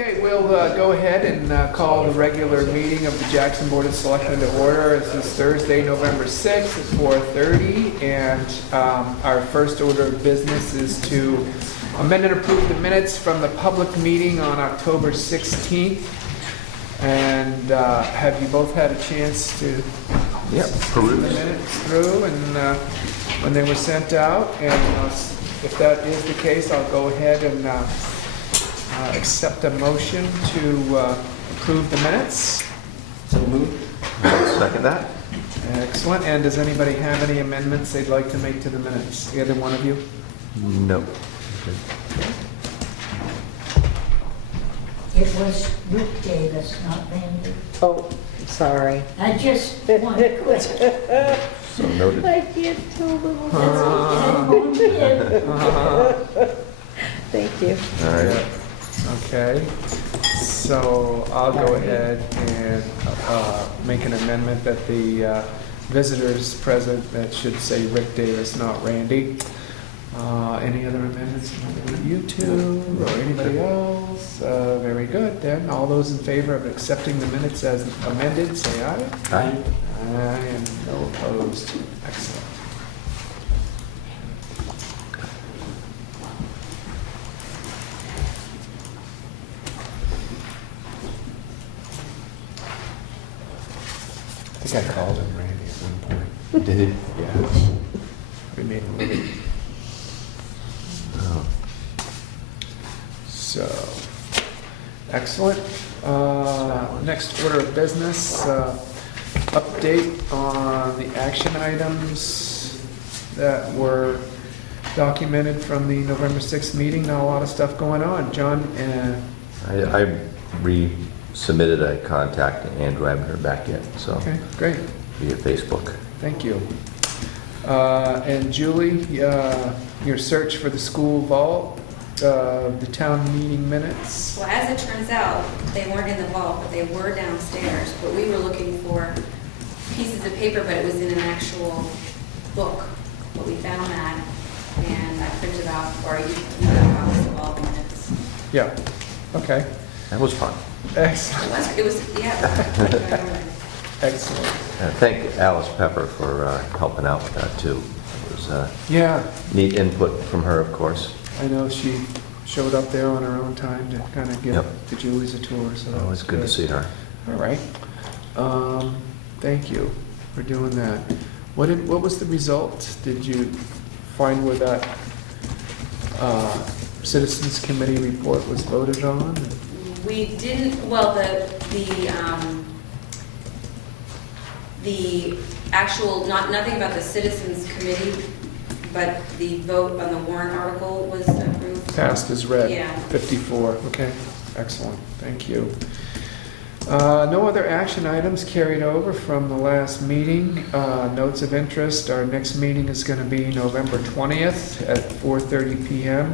Okay, we'll go ahead and call the regular meeting of the Jackson Board of Selectmen to order. This is Thursday, November 6th at 4:30, and our first order of business is to amend and approve the minutes from the public meeting on October 16th. And have you both had a chance to peruse the minutes through and when they were sent out? And if that is the case, I'll go ahead and accept a motion to approve the minutes. So moved. Second that. Excellent. And does anybody have any amendments they'd like to make to the minutes? Either one of you? No. It was Rick Davis, not Randy. Oh, sorry. I just wanted to. So noted. I can't tell them. Thank you. All right. Okay. So I'll go ahead and make an amendment that the visitors present, that should say Rick Davis, not Randy. Any other amendments from you two or anybody else? Very good. Then all those in favor of accepting the minutes as amended, say aye. Aye. Aye, and no opposed. Excellent. I think I called him Randy at one point. Did he? Yeah. We made him leave. Oh. So, excellent. Next order of business, update on the action items that were documented from the November 6th meeting. Not a lot of stuff going on. John, I resubmitted a contact to Andrew. I haven't heard back yet, so okay, great. via Facebook. Thank you. And Julie, your search for the school vault, the town meeting minutes. Well, as it turns out, they weren't in the vault, but they were downstairs. But we were looking for pieces of paper, but it was in an actual book. But we found that, and I printed out, or you got copies of all the minutes. Yeah, okay. That was fun. Excellent. It was, yeah. Excellent. Thank Alice Pepper for helping out with that too. It was Yeah, neat input from her, of course. I know she showed up there on her own time to kind of give Yep. the Julies a tour, so that Oh, was it's good to see her. All right. Thank you for doing that. What was the result? Did you find where that Citizens Committee report was voted on? We didn't, well, the actual, nothing about the Citizens Committee, but the vote on the warrant article was approved. Passed as read. Yeah. 54, okay, excellent, thank you. No other action items carried over from the last meeting. Notes of interest, our next meeting is going to be November 20th at 4:30 p.m.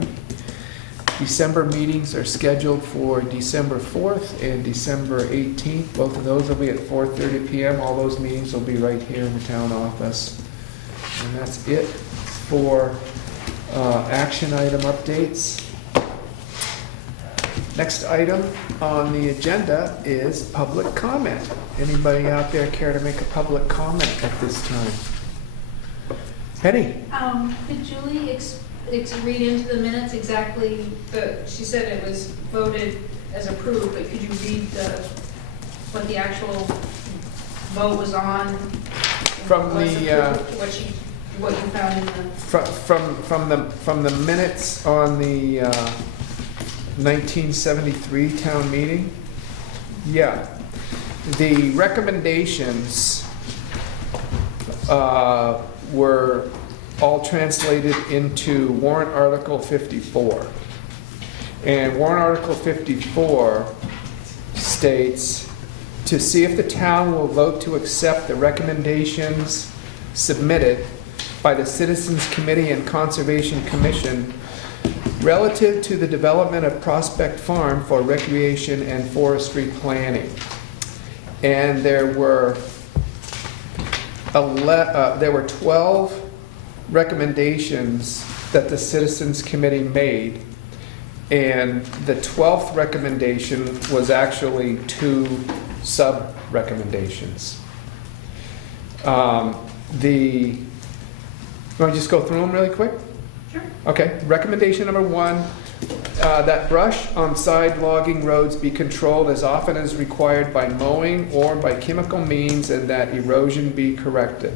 December meetings are scheduled for December 4th and December 18th. Both of those will be at 4:30 p.m. All those meetings will be right here in the town office. And that's it for action item updates. Next item on the agenda is public comment. Anybody out there care to make a public comment at this time? Penny? Could Julie read into the minutes exactly she said it was voted as approved, but could you read what the actual vote was on? From Was the, approved, what you found in the... From the minutes on the 1973 town meeting? Yeah. The recommendations were all translated into warrant article 54. And warrant article 54 states, to see if the town will vote to accept the recommendations submitted by the Citizens Committee and Conservation Commission relative to the development of Prospect Farm for recreation and forestry planning. And there were 12 recommendations that the Citizens Committee made, And the 12th recommendation was actually 2 sub-recommendations. The, want to just go through them really quick? Sure. Okay, recommendation number 1, that brush on side logging roads be controlled as often as required by mowing or by chemical means, and that erosion be corrected.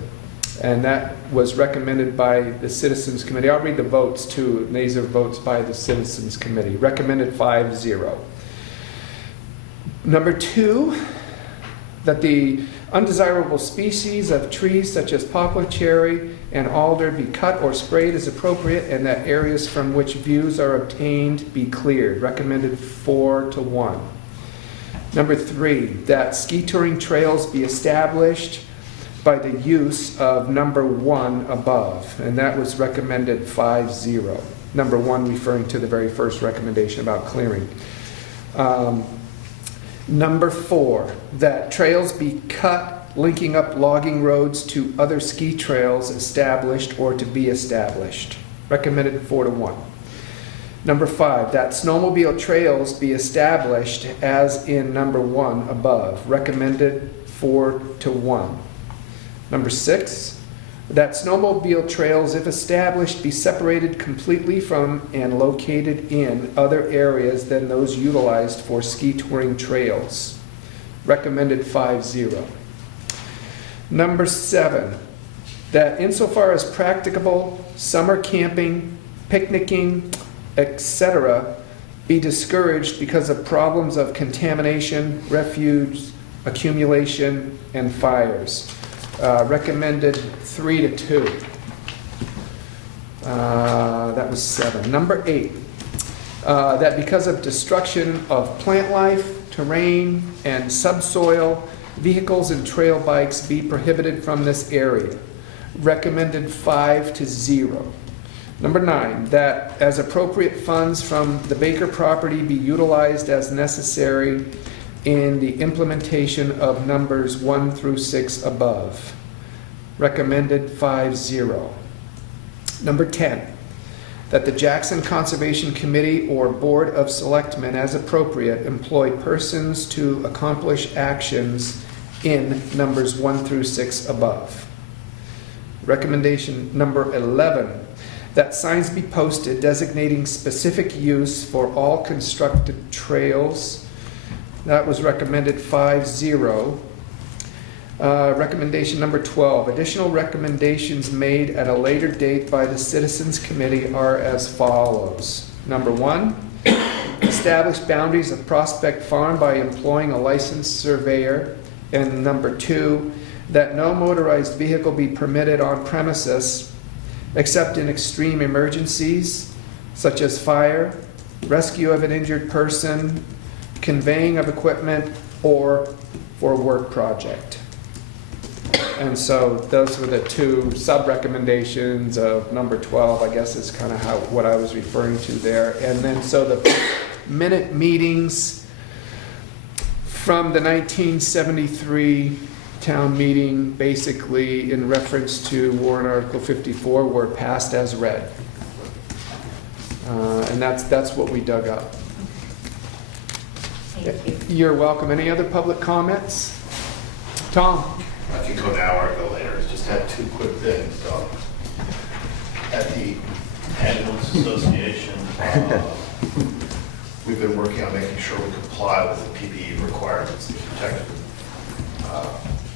And that was recommended by the Citizens Committee. I'll read the votes too, and these are votes by the Citizens Committee. Recommended 5-0. Number 2, that the undesirable species of trees such as poplar, cherry, and alder be cut or sprayed as appropriate, and that areas from which views are obtained be cleared. Recommended 4-1. Number 3, that ski touring trails be established by the use of number 1 above, and that was recommended 5-0. Number 1 referring to the very first recommendation about clearing. Number 4, that trails be cut linking up logging roads to other ski trails established or to be established. Recommended 4-1. Number 5, that snowmobile trails be established as in number 1 above. Recommended 4-1. Number 6, that snowmobile trails, if established, be separated completely from and located in other areas than those utilized for ski touring trails. Recommended 5-0. Number 7, that insofar as practicable, summer camping, picnicking, etc., be discouraged because of problems of contamination, refuse, accumulation, and fires. Recommended 3-2. That was 7. Number 8, that because of destruction of plant life, terrain, and subsoil, vehicles and trail bikes be prohibited from this area. Recommended 5-0. Number 9, that as appropriate funds from the Baker property be utilized as necessary in the implementation of numbers 1 through 6 above. Recommended 5-0. Number 10, that the Jackson Conservation Committee or Board of Selectmen, as appropriate, employ persons to accomplish actions in numbers 1 through 6 above. Recommendation number 11, that signs be posted designating specific use for all constructed trails. That was recommended 5-0. Recommendation number 12, additional recommendations made at a later date by the Citizens Committee are as follows. Number 1, establish boundaries of Prospect Farm by employing a licensed surveyor. And number 2, that no motorized vehicle be permitted on premises except in extreme emergencies such as fire, rescue of an injured person, conveying of equipment, or for a work project. And so those were the 2 sub-recommendations of number 12, I guess is kind of what I was referring to there. And then so the minute meetings from the 1973 town meeting, basically in reference to Warrant Article 54, were passed as read. And that's what we dug up. Thank you. You're welcome. Any other public comments? Tom? I can go now or go later. Just had 2 quick things. At the Ambulance Association, we've been working on making sure we comply with the PPE requirements, the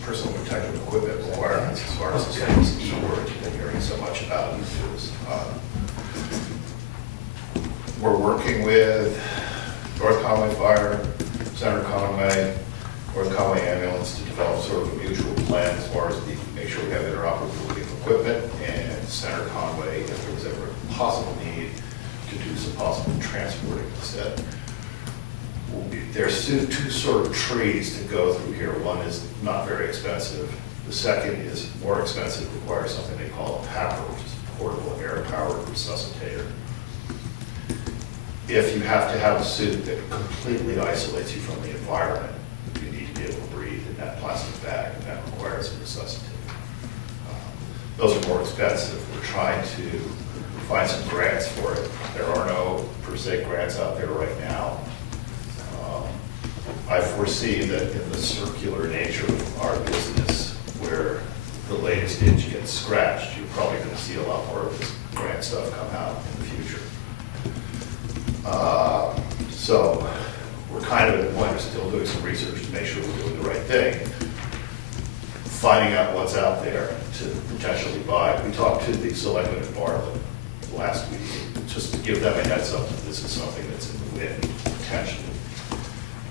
personal protective equipment requirements as far as this E-word you've been hearing so much about. We're working with North Conway Fire, Center Conway, North Conway Ambulance to develop sort of a mutual plan as far as make sure we have interoperability of equipment, and Center Conway, if there was ever a possible need to do some possible transporting instead. There's 2 sort of trees to go through here. One is not very expensive. The second is more expensive, requires something they call a PAPR, which is a portable air-powered resuscitator. If you have to have a suit that completely isolates you from the environment, you need to be able to breathe in that plastic bag, and that requires a resuscitator. Those are more expensive. We're trying to find some grants for it. There are no per se grants out there right now. I foresee that in the circular nature of our business, where the latest itch gets scratched, you're probably going to see a lot more of this grant stuff come out in the future. So we're kind of at the point of still doing some research to make sure we're doing the right thing, finding out what's out there to potentially buy. We talked to the Selectmen in Bartlett last week, just to give them a heads up that this is something that's in the wind, potentially.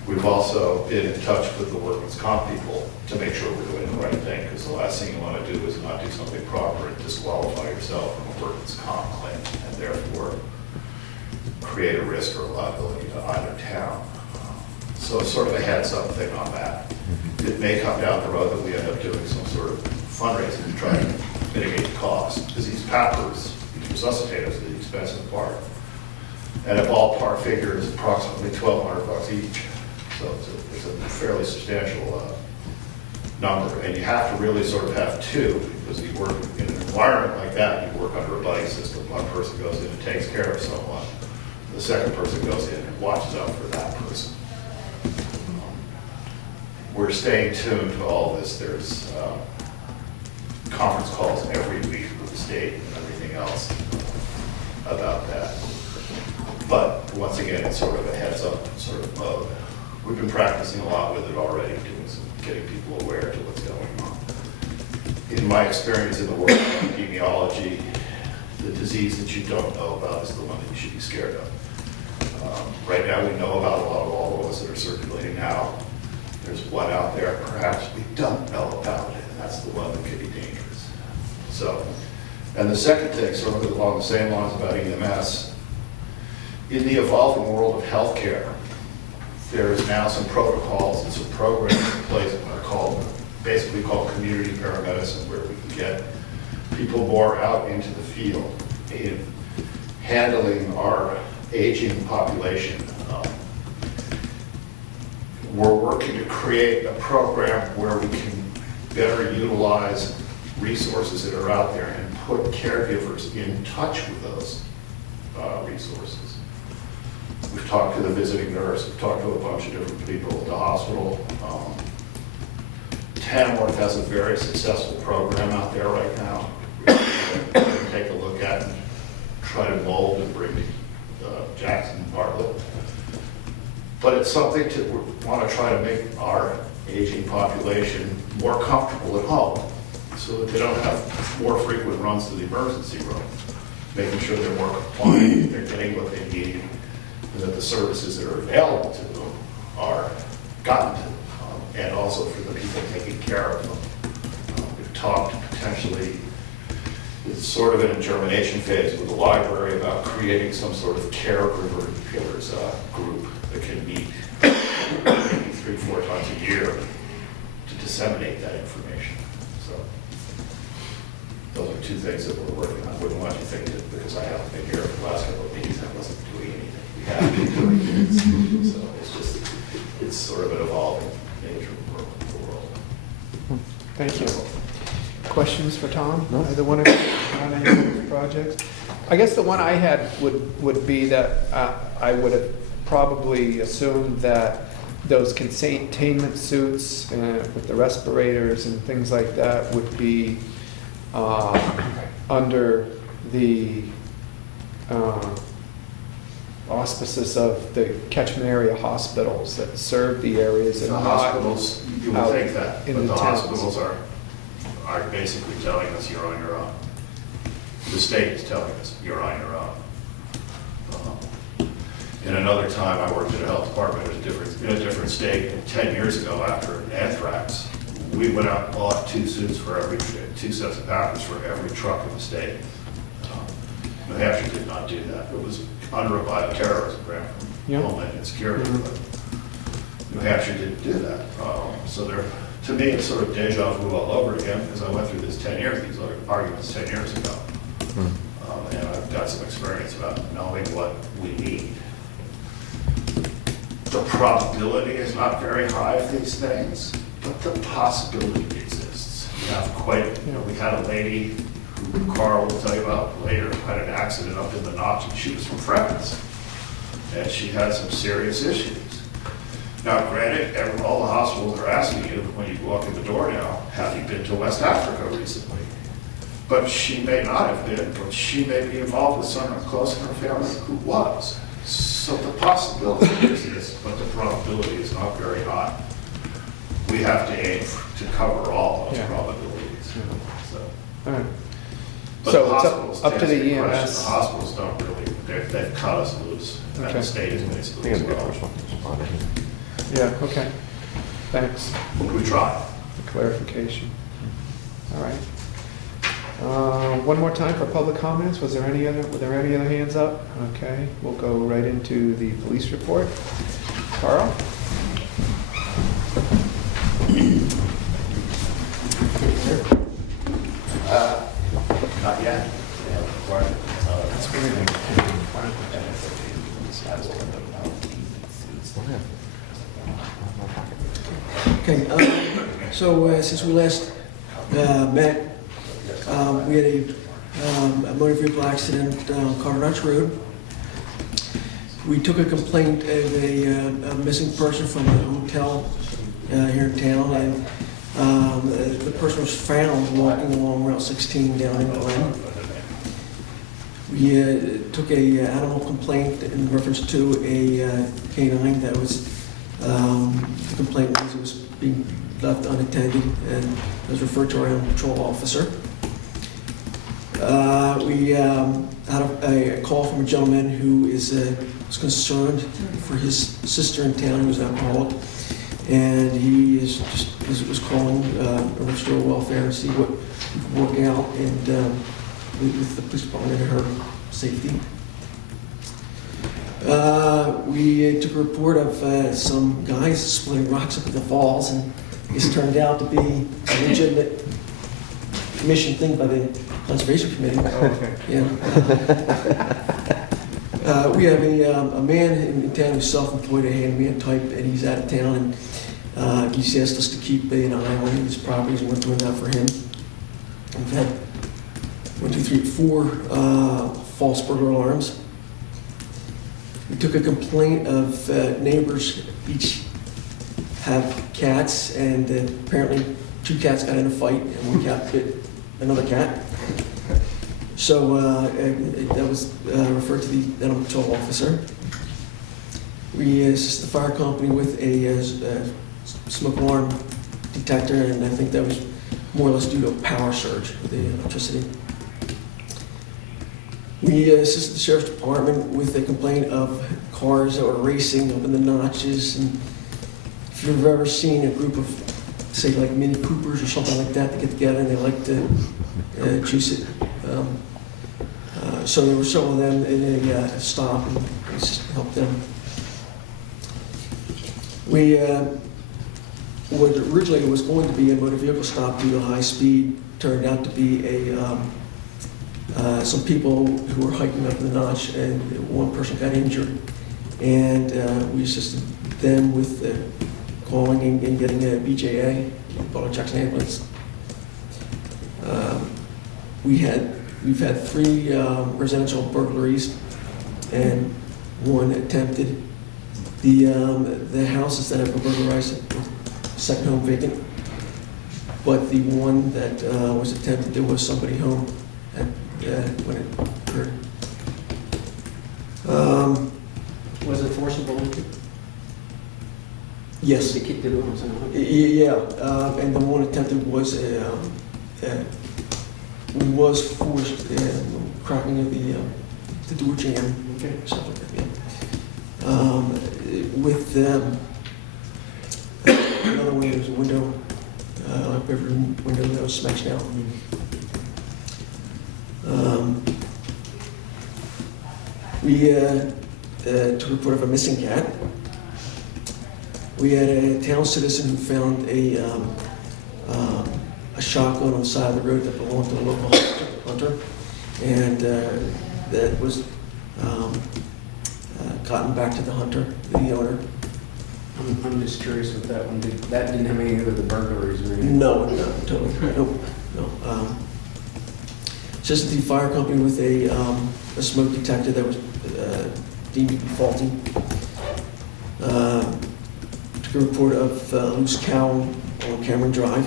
We've also been in touch with the workers' comp people to make sure we're doing the right thing, because the last thing you want to do is not do something proper and disqualify yourself from a workers' comp claim, and therefore create a risk or a liability to either town. So it's sort of a heads-up thing on that. It may come down the road that we end up doing some sort of fundraising to try to mitigate the cost, because these PAPRs, these resuscitators, are the expensive part. And a ballpark figure is approximately $1,200 each. So it's a fairly substantial number. And you have to really sort of have two, because you work in an environment like that, you work under a buddy system. One person goes in and takes care of someone. The second person goes in and watches out for that person. We're staying tuned to all this. There's conference calls every week with the state and everything else about that. But once again, it's sort of a heads up sort of mode. We've been practicing a lot with it already, getting people aware to what's going on. In my experience in the world of epidemiology, the disease that you don't know about is the one that you should be scared of. Right now, we know about a lot of all those that are circulating now. There's one out there perhaps we don't know about it, and that's the one that could be dangerous. So, and the second thing, sort of along the same lines about EMS, in the evolving world of healthcare, there is now some protocols and some programs in place that are basically called community paramedicine, where we can get people more out into the field in handling our aging population. We're working to create a program where we can better utilize resources that are out there and put caregivers in touch with those resources. We've talked to the visiting nurse, we've talked to a bunch of different people at the hospital. Tamworth has a very successful program out there right now. We're going to take a look at and try to mold and bring to Jackson and Bartlett. But it's something we want to try to make our aging population more comfortable at home, so that they don't have more frequent runs to the emergency room, making sure they're more compliant, they're getting what they need, and that the services that are available to them are gotten to them, and also for the people taking care of them. We've talked potentially, it's sort of in a germination phase with the library, about creating some sort of caregivers group that can meet maybe 3-4 times a year to disseminate that information. So those are two things that we're working on. I wouldn't want you to think that because I haven't been here for the last couple of meetings, I wasn't doing anything. We have been doing things. So it's sort of an evolving nature of the world. Thank you. Questions for Tom? Either one of you on any of these projects? I guess the one I had would be that I would have probably assumed that those containment suits with the respirators and things like that would be under the auspices of the catchment area hospitals that serve the areas and The not hospitals, you would out think that, in but the the towns. hospitals are basically telling us you're on your own. The state is telling us you're on your own. In another time, I worked in a health department in a different state, and 10 years ago after anthrax, we went out and bought 2 suits for two sets of packets for every truck in the state. New Hampshire did not do that. It was under a bioterrorism grant from Homeland Security, but New Hampshire didn't do that. So to me, it's sort of deja vu all over again, because I went through these arguments 10 years ago. And I've got some experience about knowing what we need. The probability is not very high of these things, but the possibility exists. We have we had a lady who Carl will tell you about later, had an accident up in the notch, and she was from France. And she had some serious issues. Now, granted, all the hospitals are asking you, when you walk in the door now, have you been to West Africa recently? But she may not have been, but she may be involved with someone close in her family who was. So the possibility exists, but the probability is not very high. We have to aim to cover all those Yeah. probabilities. So, All right. but So the it's hospitals, up to answer the your question, EMS. The hospitals don't really, they've cut us loose. And Okay. the state is I basically think as it's a good well. first one. Yeah, okay. Thanks We try. for clarification. All right. One more time for public comments. Were there any other hands up? Okay, we'll go right into the police report. Carl? Not yet. Okay, since we last met, we had a motor vehicle accident on Carter Notch Road. We took a complaint of a missing person from the hotel here in town, and the person was found walking along Route 16 down in Glen. We took a animal complaint in reference to a canine that was, the complaint was it was being left unattended and was referred to our animal control officer. We had a call from a gentleman who was concerned for his sister in town who was an alcoholic, and he was calling register welfare and see what we could work out and with the police department and her safety. We took a report of some guys splitting rocks up in the falls, and it's turned out to be a legitimate commission thing by the Conservation Committee. Oh, okay. Yeah. We have a man in town who's self-employed, a handyman type, and he's out of town, and he's asked us to keep an eye on his properties, and we're doing that for him. We've had 4 false burglar alarms. We took a complaint of neighbors each have cats, and apparently 2 cats got in a fight, and 1 cat bit another cat. So that was referred to the animal control officer. We assisted the fire company with a smoke alarm detector, and I think that was more or less due to a power surge with the electricity. We assisted the sheriff's department with a complaint of cars that were racing up in the notches. And if you've ever seen a group of, say, like Mini Coopers or something like that get together and they like to juice it. So there were several of them in a stop, and we just helped them. We, what originally was going to be a motor vehicle stop due to high speed turned out to be some people who were hiking up the notch, and 1 person got injured, and we assisted them with calling and getting a BJA, Butler Jackson ambulance. We've had 3 residential burglaries and 1 attempted. The houses that have been burglarized, second home vacant, but the one that was attempted, there was somebody home when it occurred. Was it forcible? Yes. They kicked it over, so. Yeah, and the one attempted was forced cracking of the door jam, Okay. stuff like that. Yeah. With another one, there was a window, bedroom window that was smashed out. We took a report of a missing cat. We had a town citizen who found a shotgun on the side of the road that belonged to a local hunter, and that was gotten back to the hunter, the owner. I'm just curious with that one. That didn't have anything to do with the burglaries or anything? No, totally, nope, no. assisted the fire company with a smoke detector that was deemed to be faulty. Took a report of loose cowl on Cameron Drive.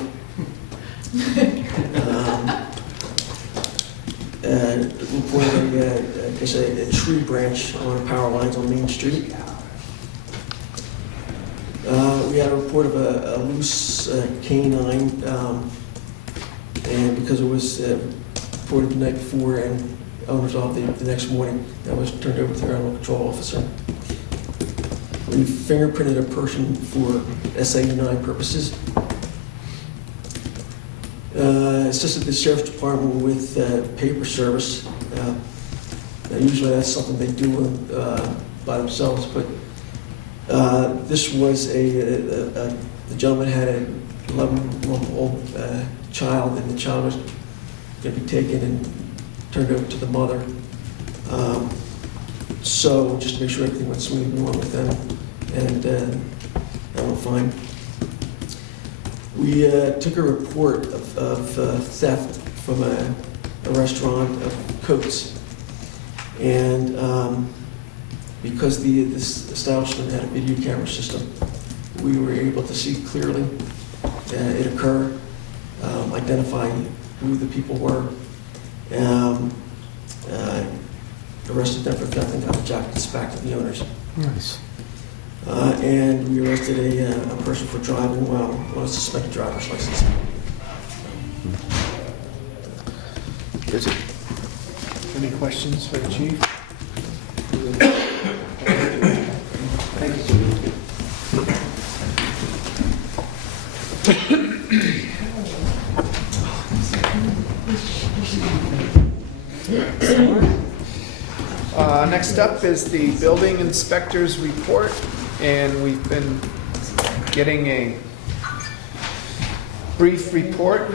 Reported a tree branch on power lines on Main Street. We had a report of a loose canine, and because it was reported the night before and unresolved the next morning, that was turned over to our animal control officer. We fingerprinted a person for SA9 purposes. Assisted the sheriff's department with paper service. Usually that's something they do by themselves, but this was the gentleman had an 11-month-old child, and the child was going to be taken and turned over to the mother. So just to make sure everything went smoothly, we went with them, and that went fine. We took a report of theft from a restaurant of coats, and because this establishment had a video camera system, we were able to see clearly it occur, identify who the people were, arrested them for theft and got the jackets back to the owners. Nice. And we arrested a person for driving while on a suspended driver's license. Busy. Any questions for the chief? Thank you. Next up is the building inspector's report, and we've been getting a brief report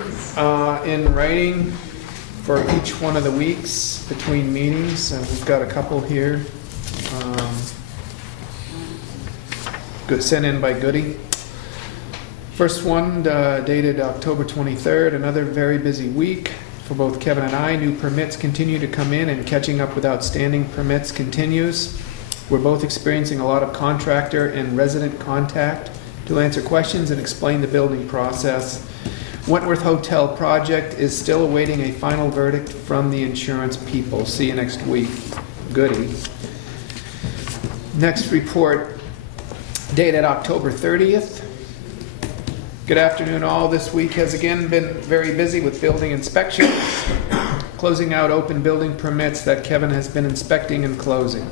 in writing for each one of the weeks between meetings, and we've got a couple here sent in by Goody. First one dated October 23rd, another very busy week for both Kevin and I. New permits continue to come in, and catching up with outstanding permits continues. We're both experiencing a lot of contractor and resident contact to answer questions and explain the building process. Wentworth Hotel project is still awaiting a final verdict from the insurance people. See you next week. Goody. Next report dated October 30th. Good afternoon all. This week has again been very busy with building inspections, closing out open building permits that Kevin has been inspecting and closing.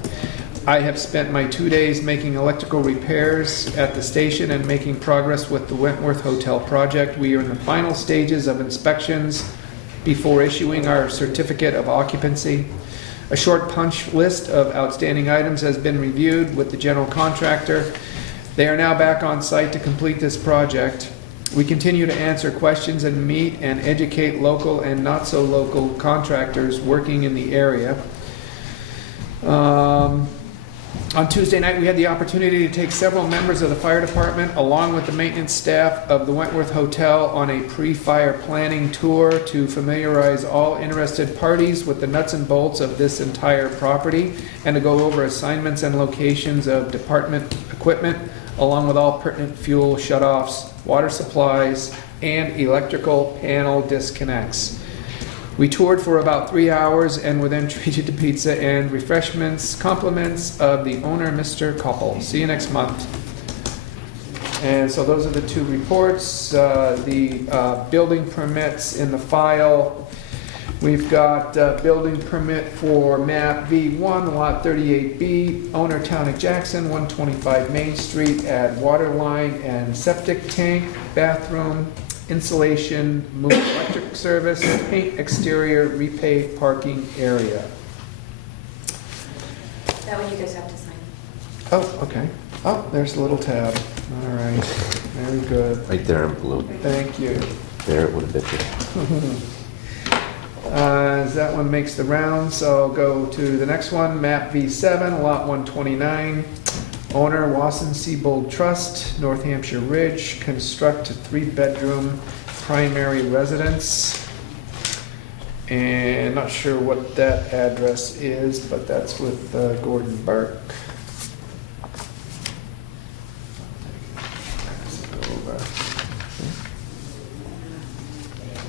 I have spent my 2 days making electrical repairs at the station and making progress with the Wentworth Hotel project. We are in the final stages of inspections before issuing our certificate of occupancy. A short punch list of outstanding items has been reviewed with the general contractor. They are now back on site to complete this project. We continue to answer questions and meet and educate local and not so local contractors working in the area. On Tuesday night, we had the opportunity to take several members of the fire department along with the maintenance staff of the Wentworth Hotel on a pre-fire planning tour to familiarize all interested parties with the nuts and bolts of this entire property and to go over assignments and locations of department equipment along with all pertinent fuel shutoffs, water supplies, and electrical panel disconnects. We toured for about 3 hours and were then treated to pizza and refreshments, compliments of the owner, Mr. Koppel. See you next month. And so those are the two reports. The building permits in the file. We've got building permit for map V1, lot 38B, owner Town of Jackson, 125 Main Street, add water line and septic tank, bathroom, insulation, move electric service, paint exterior, repave parking area. That one you guys have to sign. Oh, okay. Oh, there's a little tab. All right, very good. Right there in blue. Thank you. There it would have been. As that one makes the round, so I'll go to the next one, map V7, lot 129. Owner, Wasson Seabold Trust, North Hampshire Ridge, construct a 3-bedroom primary residence. And not sure what that address is, but that's with Gordon Burke. Pass it over.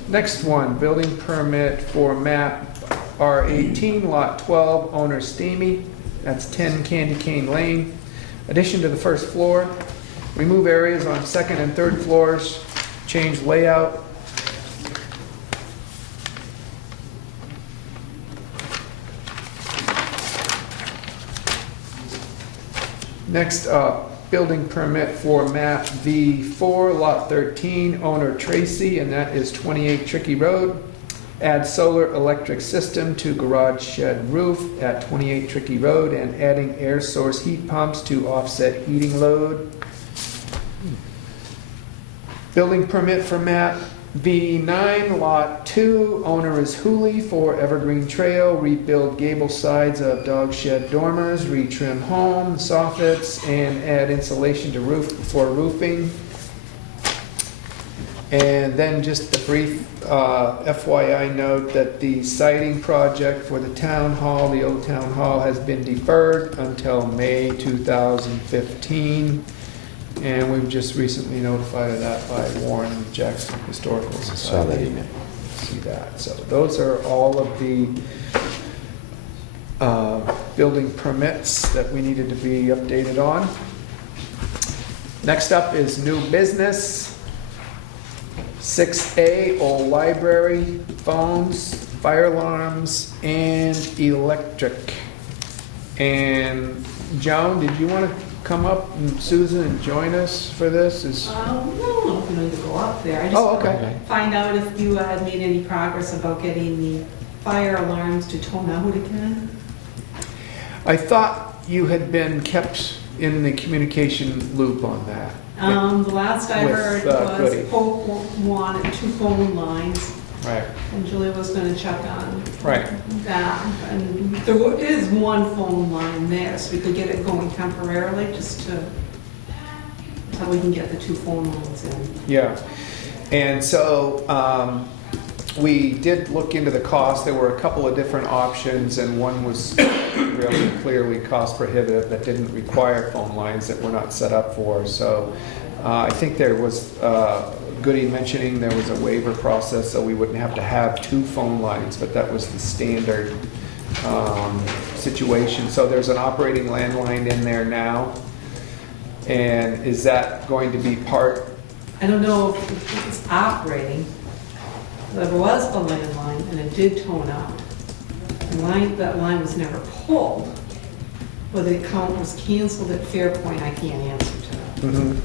Next one, building permit for map R18, lot 12, owner Steamy. That's 10 Candy Cane Lane. Addition to the first floor. Remove areas on second and third floors. Change layout. Next up, building permit for map V4, lot 13, owner Tracy, and that is 28 Tricky Road. Add solar electric system to garage shed roof at 28 Tricky Road and adding air source heat pumps to offset heating load. Building permit for map V9, lot 2, owner is Hooley for Evergreen Trail, rebuild gable sides of dog shed dormers, retrim home, soffits, and add insulation to roof before roofing. And then just a brief FYI note that the siding project for the town hall, the old town hall, has been deferred until May 2015. And we've just recently notified of that by Warren Jackson Historical Society. Saw that email. See that. So those are all of the building permits that we needed to be updated on. Next up is new business. 6A, old library, phones, fire alarms, and electric. And Joan, did you want to come up, and Susan, and join us for this? No, I'm going to go up there. I just Oh, wanted okay. to find out if you had made any progress about getting the fire alarms to tone out again. I thought you had been kept in the communication loop on that. The last I With, heard Goody. was Pope wanted 2 phone lines, Right, and Julie was going to check on right. that. And there is 1 phone line there, so we could get it going temporarily, just to, until we can get the 2 phone lines in. Yeah, and so we did look into the cost. There were a couple of different options, and one was really clearly cost prohibitive that didn't require phone lines that we're not set up for. So I think there was Goody mentioning there was a waiver process, so we wouldn't have to have 2 phone lines, but that was the standard situation. So there's an operating landline in there now, and is that going to be part? I don't know if it's operating. There was a landline and it did tone out. That line was never pulled. Whether the account was canceled at Fairpoint, I can't answer to that. Mhm.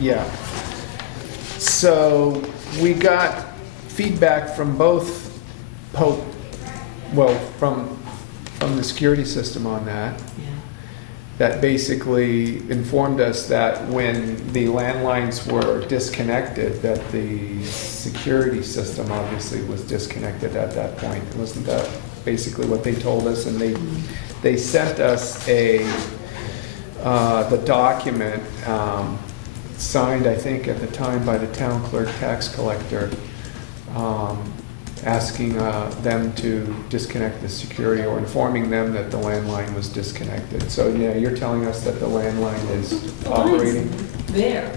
Yeah. So we got feedback from both Pope, well, from the security system on that, Yeah. that basically informed us that when the landlines were disconnected, that the security system obviously was disconnected at that point. Wasn't that basically what they told us? And they sent us the document, signed, I think, at the time by the town clerk tax collector, asking them to disconnect the security or informing them that the landline was disconnected. So, yeah, you're telling us that the landline is The line's operating? there.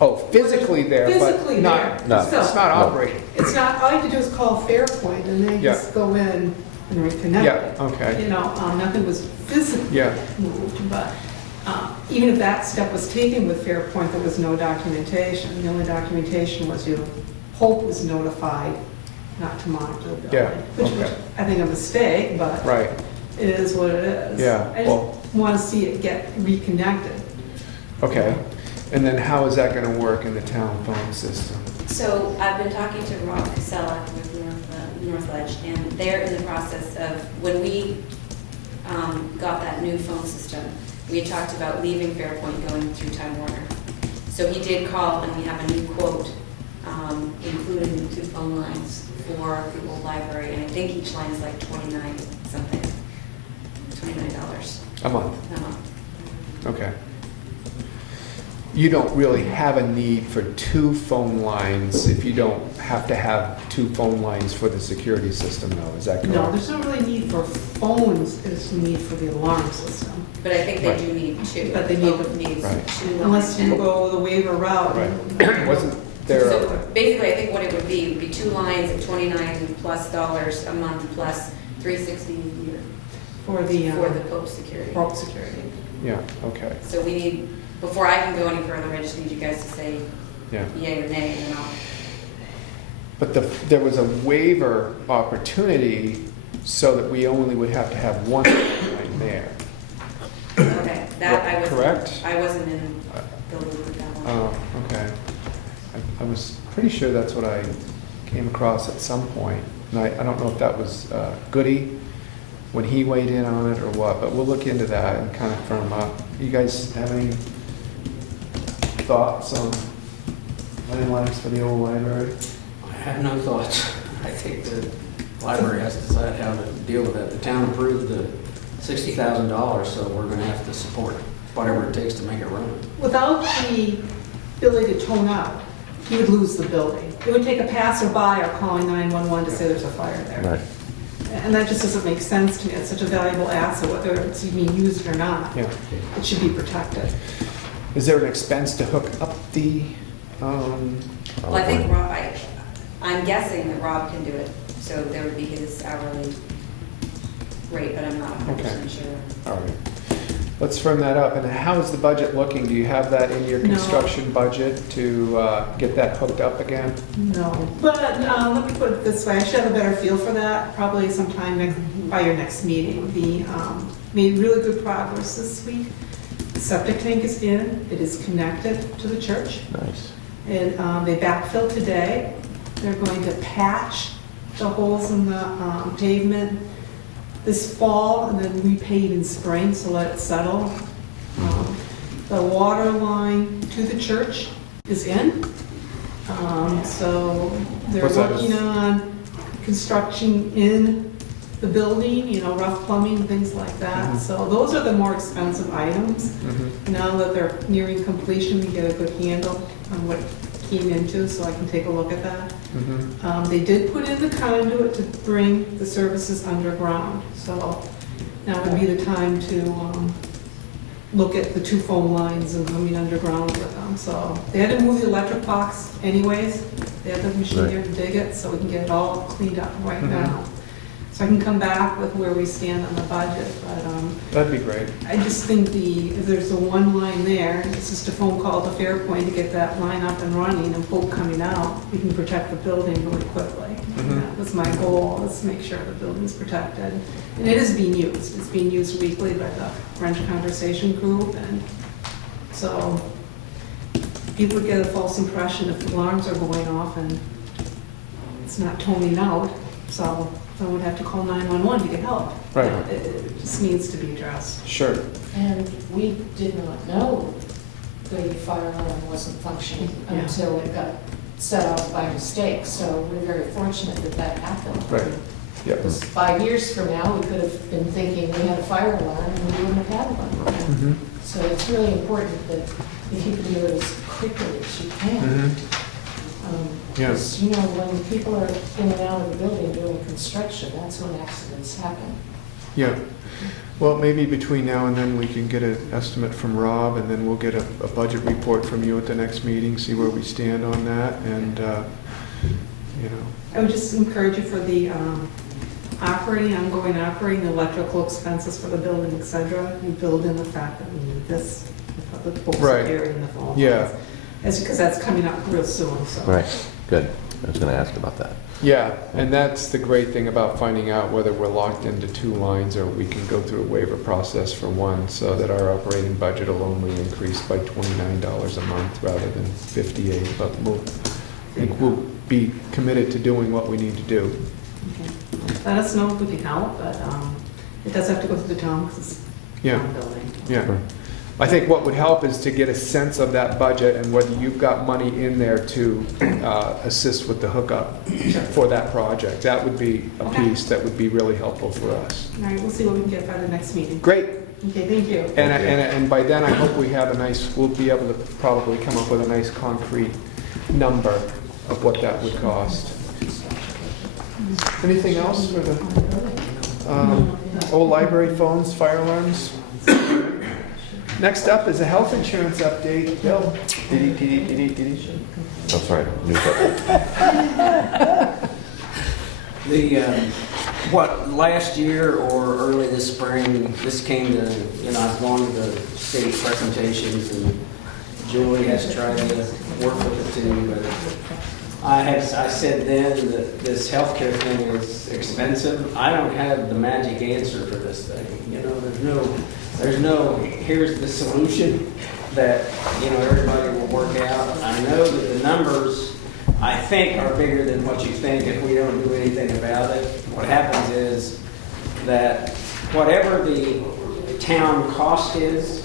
Oh, physically there, but Physically not, there. No. it's not operating. It's not, all you have to do is call Fairpoint and they Yeah. just go in and reconnect Yeah, it. okay, You know, nothing was physically yeah, moved, but even if that step was taken with Fairpoint, there was no documentation. The only documentation was Hope was notified not to monitor the building. Yeah, Which was, okay. I think, a mistake, but right, it is what it is. Yeah, I well- just want to see it get reconnected. okay. And then how is that gonna work in the town phone system? So I've been talking to Rob Casella with North Ledge, and they're in the process of, when we got that new phone system, we had talked about leaving Fairpoint, going through Time Warner. So he did call, and we have a new quote, including the 2 phone lines for the old library, and I think each line is like $29 something, $29 A month, a month. okay. you don't really have a need for two phone lines if you don't have to have two phone lines for the security system though, is that correct? No, there's not really need for phones, there's need for the alarm system. But I think they Right. do need two. But they need- Both needs Right. two. Unless you go the waiver route. Right. Wasn't there, So basically, I think what it would be 2 lines at $29+ a month plus $360 a year For the, for the Pope security. Pope security. yeah, okay, So we need, before I can go any further, I just need you guys to say yeah. yay or nay, and then But there was a waiver opportunity so that we only would have to have one line there. okay, that I wasn't. Correct? I wasn't in the loop with that one. Oh, okay. I was pretty sure that's what I came across at some point. And I don't know if that was Goody when he weighed in on it or what, but we'll look into that and kind of firm up. You guys have any thoughts on landlines for the old library? I have no thoughts. I think the library has to decide how to deal with that. The town approved the $60,000, so we're gonna have to support whatever it takes to make it run. Without the ability to tone out, you would lose the building. It would take a passerby or calling 911 to say there's a fire there. Right. And that just doesn't make sense to me. It's such a valuable asset, whether it's being used or not. Yeah. It should be protected. Is there an expense to hook up the, Well, I think Rob, I'm guessing that Rob can do it, so there would be his hourly rate, but I'm not 100% sure. all right. Let's firm that up. And how is the budget looking? Do you have that in your No. construction budget to get that hooked up again? No, but let me put it this way, I should have a better feel for that, probably sometime by your next meeting. We made really good progress this week. The septic tank is in, it is connected to the church, Nice. and they backfilled today. They're going to patch the holes in the pavement this fall and then repave in spring, so let it settle. The water line to the church is in. So they're What's that? working on construction in the building, rough plumbing, things like that. Mhm. So those are the more expensive items. Mhm. Now that they're nearing completion, we get a good handle on what it came into, so I can take a look at that. Mhm. They did put in the conduit to bring the services underground, so now would be the time to look at the 2 phone lines and coming underground with them. So they had to move the electric box anyways. They had the machine there to dig it, so we can get it all cleaned up right Mhm. now. So I can come back with where we stand on the budget, but That'd be great. I just think if there's the one line there, it's just a phone call to Fairpoint to get that line up and running and Pope coming out, we can protect the building really quickly. Mhm. That was my goal, is to make sure the building's protected. And it is being used. It's being used weekly by the French Conversation Group, and so people get a false impression if alarms are going off and it's not toning out, so someone would have to call 911 to get help. Right. It just needs to be addressed. Sure. And we did not know the fire alarm wasn't functioning Yeah. until it got set off by mistake. So we're very fortunate that that happened. Right. Yep. Because 5 years from now, we could have been thinking we had a fire alarm and we wouldn't have had one. Mhm. So it's really important that if you can do it as quickly as you can. Mhm. Yeah. Because, when people are in and out of the building doing construction, that's when accidents happen. Yeah. Well, maybe between now and then we can get an estimate from Rob, and then we'll get a budget report from you at the next meeting, see where we stand on that, and, I would just encourage you for the ongoing operating, the electrical expenses for the building, et cetera. You build in the fact that we need this, the full Right. security and the phone. Yeah. Because that's coming up real soon, so. Right, good. I was gonna ask about that. Yeah, and that's the great thing about finding out whether we're locked into 2 lines or we can go through a waiver process for one, so that our operating budget will only increase by $29 a month rather than 58, but I think we'll be committed to doing what we need to do. Okay. Let us know if we can help, but it does have to go through the town because it's a Yeah. town building. Yeah. I think what would help is to get a sense of that budget and whether you've got money in there to assist with the hookup for that project. That would be a Okay. piece that would be really helpful for us. All right, we'll see what we can get by the next meeting. Great, Okay, thank you. And by then, I hope we have a nice, we'll be able to probably come up with a nice concrete number of what that would cost. Anything else for the old library phones, fire alarms? Next up is a health insurance update. Bill? That's right, new subject. Last year or early this spring, this came to, I've gone to the state presentations and Julie has tried to work with it too, but I said then that this healthcare thing is expensive. I don't have the magic answer for this thing. There's no, here's the solution that, everybody will work out. I know that the numbers, I think, are bigger than what you think if we don't do anything about it. What happens is that whatever the town cost is,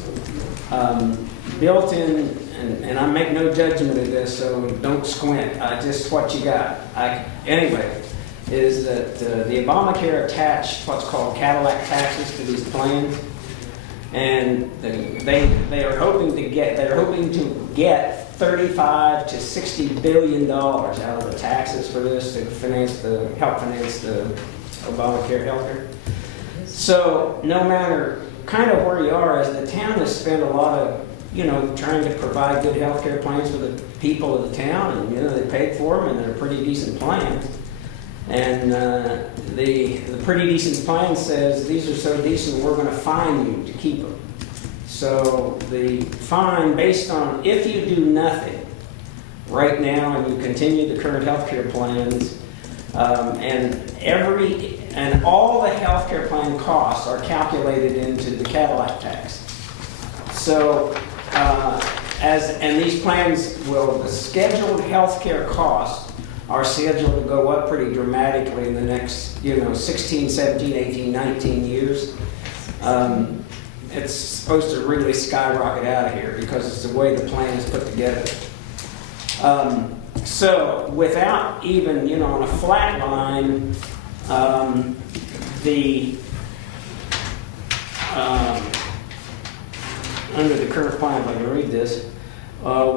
built in, and I make no judgment of this, so don't squint, just what you got. Anyway, is that the Obamacare attached what's called Cadillac taxes to these plans, and they are hoping to get 35 to 60 billion dollars out of the taxes for this to help finance the Obamacare healthcare. So no matter kind of where you are, as the town has spent a lot of trying to provide good health care plans for the people of the town, and they paid for them, and they're pretty decent plans. And the pretty decent plan says these are so decent, we're going to fine you to keep them. So the fine, based on if you do nothing right now and you continue the current health care plans, and all the health care plan costs are calculated into the Cadillac tax. So. And these plans the scheduled healthcare costs are scheduled to go up pretty dramatically in the next, 16, 17, 18, 19 years. It's supposed to really skyrocket out of here because it's the way the plan is put together. So without even, on a flat line, under the current plan, if I can read this,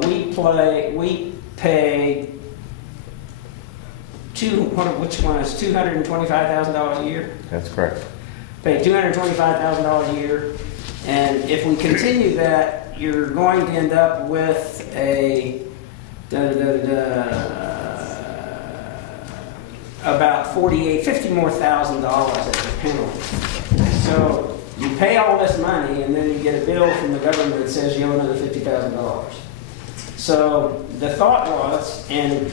we pay which one is $225,000 a year? That's correct. Pay $225,000 a year, and if we continue that, you're going to end up with a about $50 more thousand as a penalty. So you pay all this money, and then you get a bill from the government that says you owe another $50,000. So the thought was, and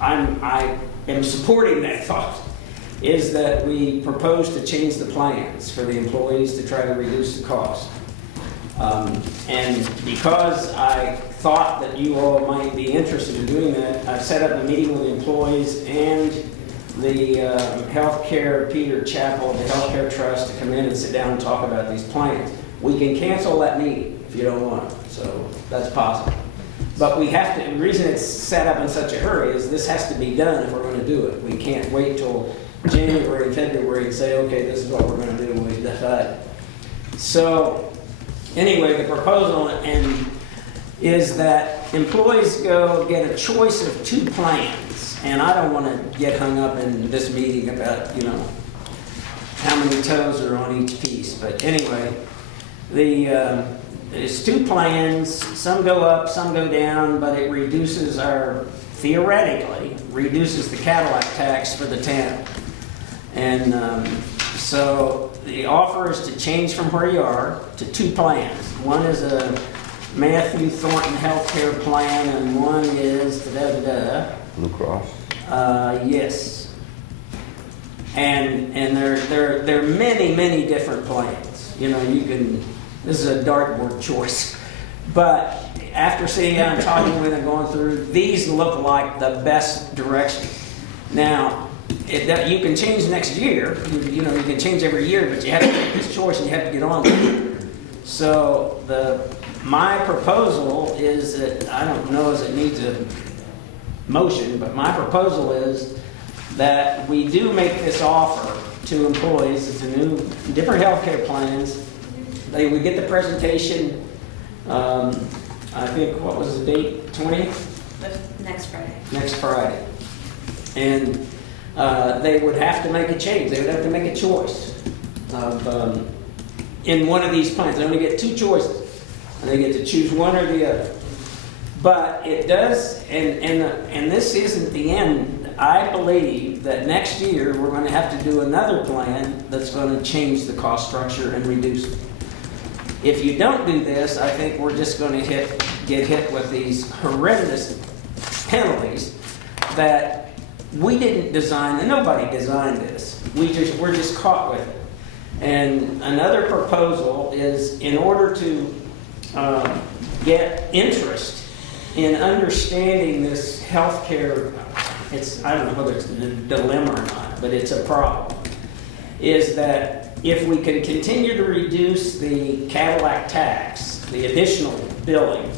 I am supporting that thought, is that we propose to change the plans for the employees to try to reduce the cost. And because I thought that you all might be interested in doing that, I've set up a meeting with the employees and the healthcare Peter Chappell, the healthcare trust, to come in and sit down and talk about these plans. We can cancel that meeting if you don't want it, so that's possible. But we have to, the reason it's set up in such a hurry is this has to be done if we're going to do it. We can't wait till January and February and say, okay, this is what we're going to do when we decide. So anyway, the proposal is that employees get a choice of 2 plans. And I don't want to get hung up in this meeting about, how many toes are on each piece. But anyway, there's 2 plans. Some go up, some go down, but it theoretically reduces the Cadillac tax for the town. And so the offer is to change from where you are to 2 plans. One is a Matthew Thornton healthcare plan, and one is Blue Cross? Yes. And there are many different plans. This is a dartboard choice. But after sitting down and talking with and going through, these look like the best direction. Now, you can change next year. You can change every year, but you have to make this choice and you have to get on with it. So my proposal is that, I don't know if it needs a motion, but my proposal is that we do make this offer to employees. It's a new, different healthcare plans. They would get the presentation, I think, what was the date, 20th? The next Friday. Next Friday. And they would have to make a change. They would have to make a choice of, in one of these plans. They only get two choices, and they get to choose one or the other. But it does, and this isn't the end. I believe that next year we're going to have to do another plan that's going to change the cost structure and reduce it. If you don't do this, I think we're just going to get hit with these horrendous penalties that we didn't design, and nobody designed this. We're just caught with it. And another proposal is, in order to get interest in understanding this healthcare, I don't know whether it's a dilemma or not, but it's a problem, is that if we can continue to reduce the Cadillac tax, the additional billing,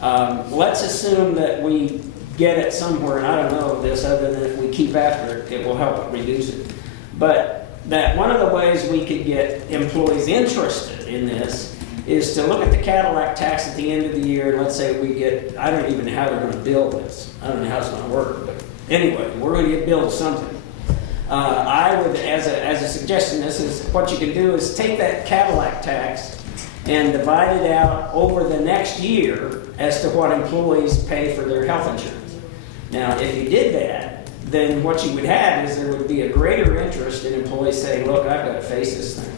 let's assume that we get it somewhere, and I don't know this, other than if we keep after it, it will help it reduce it. But that one of the ways we could get employees interested in this is to look at the Cadillac tax at the end of the year, and let's say we get, I don't even know how they're going to bill this. I don't know how it's going to work, but anyway, we're going to get billed something. I would, as a suggestion, this is what you can do is take that Cadillac tax and divide it out over the next year as to what employees pay for their health insurance. Now, if you did that, then what you would have is there would be a greater interest in employees saying, look, I've got to face this thing.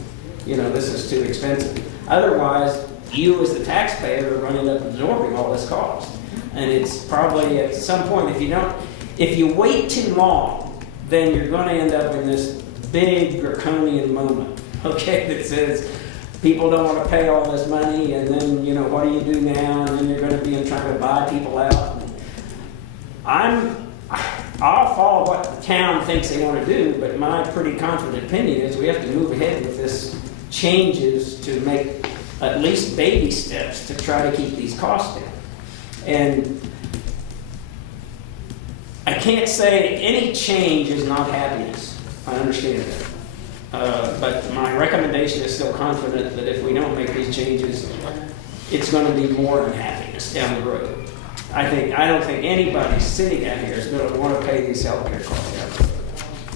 You know, this is too expensive. Otherwise, you as the taxpayer are going to end up absorbing all this cost. And it's probably at some point, if you wait too long, then you're going to end up in this big draconian moment, okay, that says people don't want to pay all this money, and then, you know, what do you do now? And then you're going to be trying to buy people out. I'll follow what the town thinks they want to do, but my pretty confident opinion is we have to move ahead with this changes to make at least baby steps to try to keep these costs down. And I can't say any change is not happiness. I understand that. But my recommendation is still confident that if we don't make these changes, it's going to be more than happiness down the road. I don't think anybody sitting out here is going to want to pay these healthcare costs down the road.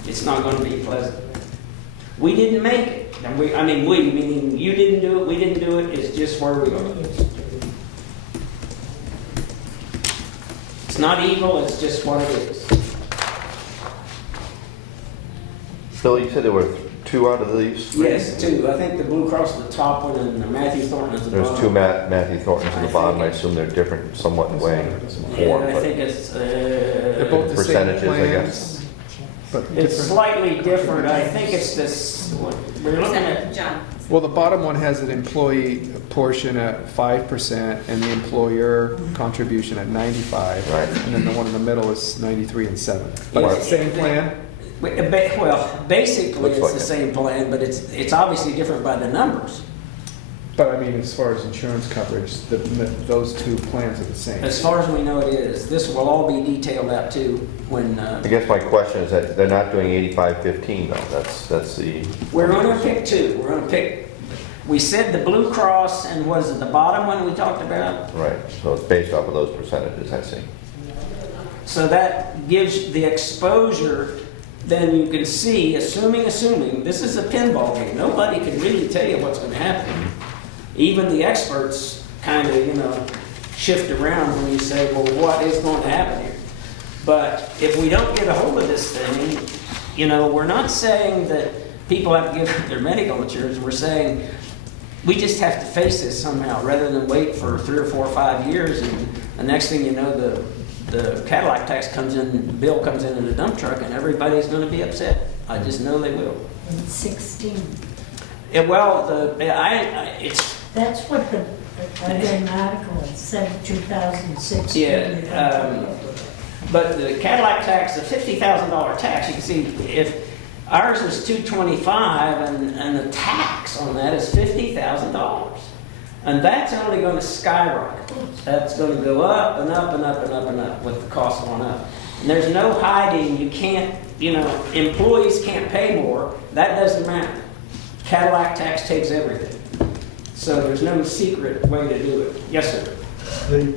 It's not going to be pleasant. We didn't make it. And we, meaning you didn't do it, we didn't do it, it's just where we are. It's not evil, it's just what it is. Phil, you said there were 2 out of these? Yes, 2. I think the Blue Cross is the top one, and the Matthew Thornton is the bottom. There's 2 Matthew Thorntons in the bottom. I assume they're different somewhat in way, Yeah, form, I but think it's... They're both the same percentages, I plans, guess. but It's different. slightly different. I think it's this, we're looking at, John. Well, the bottom one has an employee portion at 5% and the employer contribution at 95. Right. And then the one in the middle is 93 and 7. But it's the same plan? well, basically Looks it's like the it. same plan, but it's obviously different by the numbers. But I mean, as far as insurance coverage, those 2 plans are the same. As far as we know it is. This will all be detailed out too when, I guess my question is that they're not doing 85-15 though. That's the... we're going to pick 2. We're going to pick, we said the Blue Cross and was it the bottom one we talked about? Right, so it's based off of those percentages, I see. So that gives the exposure, then you can see, assuming, this is a pinball game. Nobody can really tell you what's going to happen. Even the experts kind of, shift around when you say, well, what is going to happen here? But if we don't get a hold of this thing, we're not saying that people have to give up their medical insurance. We're saying we just have to face this somehow rather than wait for 3 or 4 or 5 years. And the next thing you know, the Cadillac tax comes in, the bill comes in a dump truck, and everybody's going to be upset. I just know they will. In 16. That's what the, I read an article, it said 2016. Yeah, but the Cadillac tax, the $50,000 tax, you can see if ours is $225 and the tax on that is $50,000. And that's only gonna skyrocket. That's gonna go up and up and up and up and up with the cost going up. And there's no hiding, you can't, employees can't pay more, that doesn't matter. Cadillac tax takes everything. So there's no secret way to do it. Yes, sir. The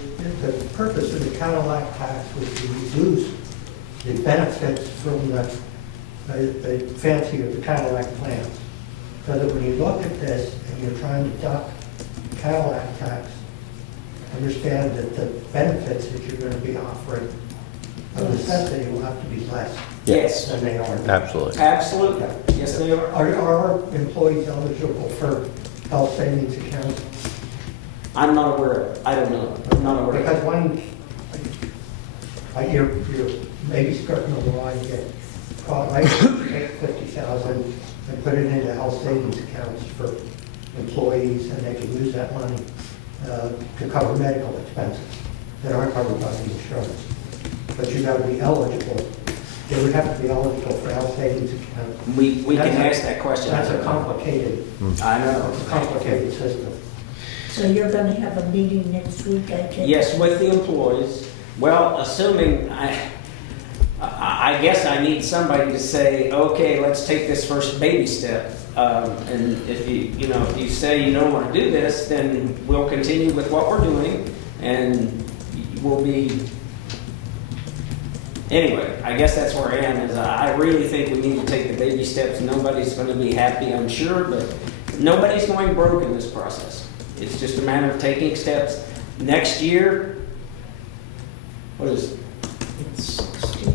purpose of the Cadillac tax was to reduce the benefits from the fancy of the Cadillac plans. So that when you look at this and you're trying to deduct Cadillac tax, understand that the benefits that you're going to be offering of necessity will have to be less Yes. than they are. Absolutely. Absolutely. Yes, they are. Are our employees eligible for health savings accounts? I'm not aware of it. I don't know. I'm not aware of Because it. one, you're maybe skirting the line to get caught, right? Take 50,000 and put it into health savings accounts for employees, and they can use that money to cover medical expenses that aren't covered by the insurance. But you got to be eligible. They would have to be eligible for health savings accounts. We can ask that question. That's a complicated, I know. it's a complicated system. So you're gonna have a meeting next week, I take it? Yes, with the employees. Well, assuming, I guess I need somebody to say, okay, let's take this first baby step. And if if you say you don't want to do this, then we'll continue with what we're doing, and we'll be. Anyway, I guess that's where I am. Is I really think we need to take the baby steps. Nobody's going to be happy, I'm sure, but nobody's going broke in this process. It's just a matter of taking steps. Next year, what is it?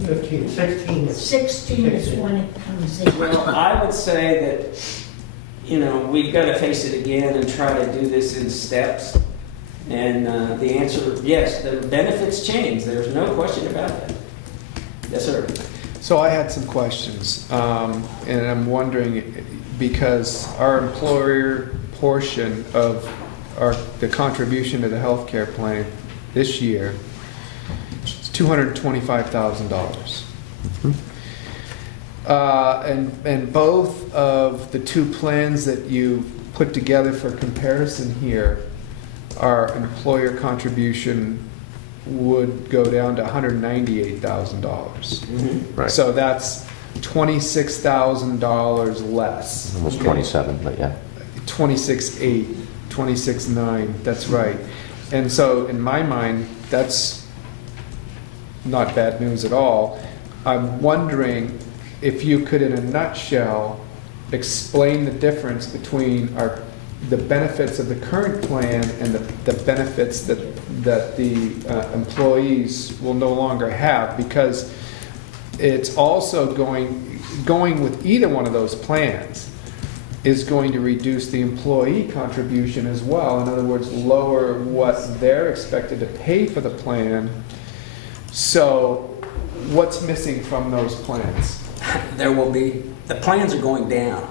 15, 16 is 16 is when it comes in. Well, I would say that, we've got to face it again and try to do this in steps. And the answer, yes, the benefits change. There's no question about that. Yes, sir. So I had some questions, and I'm wondering, because our employer portion of the contribution to the healthcare plan this year is $225,000. And both of the two plans that you put together for comparison here, our employer contribution would go down to $198,000. Right. So that's $26,000 less. Almost 27, but yeah. 26.8, 26.9, that's right. And so in my mind, that's not bad news at all. I'm wondering if you could, in a nutshell, explain the difference between the benefits of the current plan and the benefits that the employees will no longer have, because it's also going with either one of those plans is going to reduce the employee contribution as well. In other words, lower what they're expected to pay for the plan. So what's missing from those plans? There will be, the plans are going down.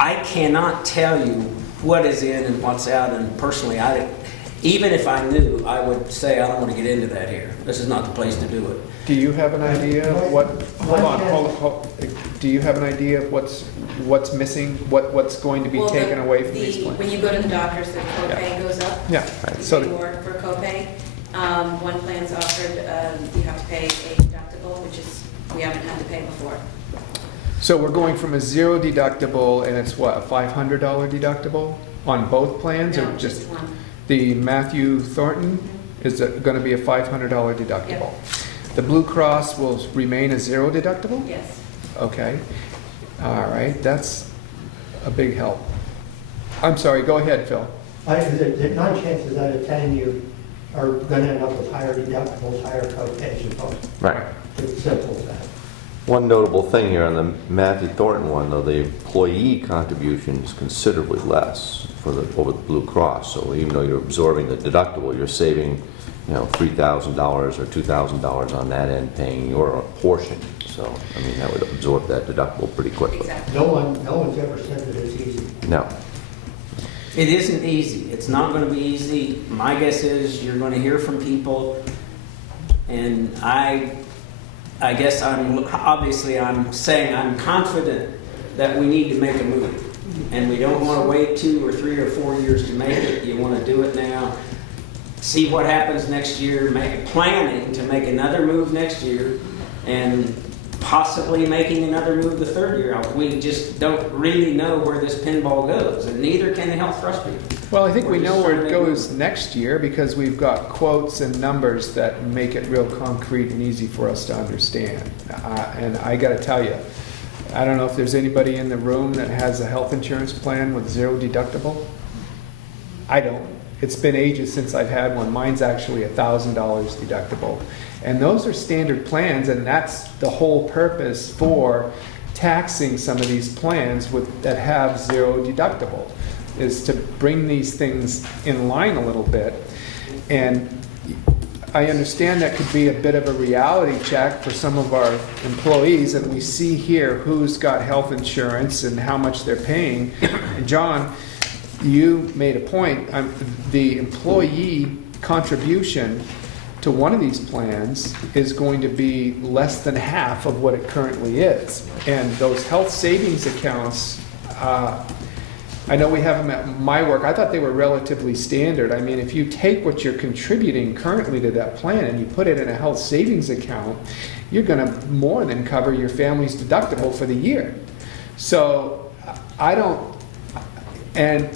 I cannot tell you what is in and what's out, and personally, even if I knew, I would say I don't want to get into that here. This is not the place to do it. Do you have an idea of hold. Do you have an idea of what's missing, what's going to be Well, taken away from these plans? When you go to the doctors, the copay goes up. Yeah, You so pay more for copay. One plan's offered, you have to pay a deductible, which is, we haven't had to pay before. So we're going from a $0 deductible, and it's what, a $500 deductible on both plans? No, Or just just one. the Matthew Thornton is going to be a $500 deductible? The Blue Cross will remain a $0 deductible? Yes. Okay. All right, that's a big help. I'm sorry, go ahead, Phil. There's 9 chances out of 10 you are going to end up with higher deductibles, higher co-pays, and both. Right. It's simple as that. One notable thing here on the Matthew Thornton one, though, the employee contribution is considerably less over the Blue Cross. So even though you're absorbing the deductible, you're saving, $3,000 or $2,000 on that end, paying your portion. So, that would absorb that deductible pretty quickly. Exactly. No one's ever said that it's easy. No. It isn't easy. It's not going to be easy. My guess is you're going to hear from people, and I guess I'm saying I'm confident that we need to make a move. And we don't want to wait 2 or 3 or 4 years to make it. You want to do it now. See what happens next year, planning to make another move next year, and possibly making another move the third year. We just don't really know where this pinball goes, and neither can the Health Trust people. Well, I think we We're just know where trying it to- goes next year because we've got quotes and numbers that make it real concrete and easy for us to understand. And I gotta tell you, I don't know if there's anybody in the room that has a health insurance plan with 0 deductible. I don't. It's been ages since I've had one. Mine's actually $1,000 deductible. And those are standard plans, and that's the whole purpose for taxing some of these plans that have 0 deductible, is to bring these things in line a little bit. And I understand that could be a bit of a reality check for some of our employees, and we see here who's got health insurance and how much they're paying. And John, you made a point, the employee contribution to one of these plans is going to be less than half of what it currently is. And those health savings accounts, I know we have them at my work. I thought they were relatively standard. I mean, if you take what you're contributing currently to that plan and you put it in a health savings account, you're going to more than cover your family's deductible for the year. So I don't, and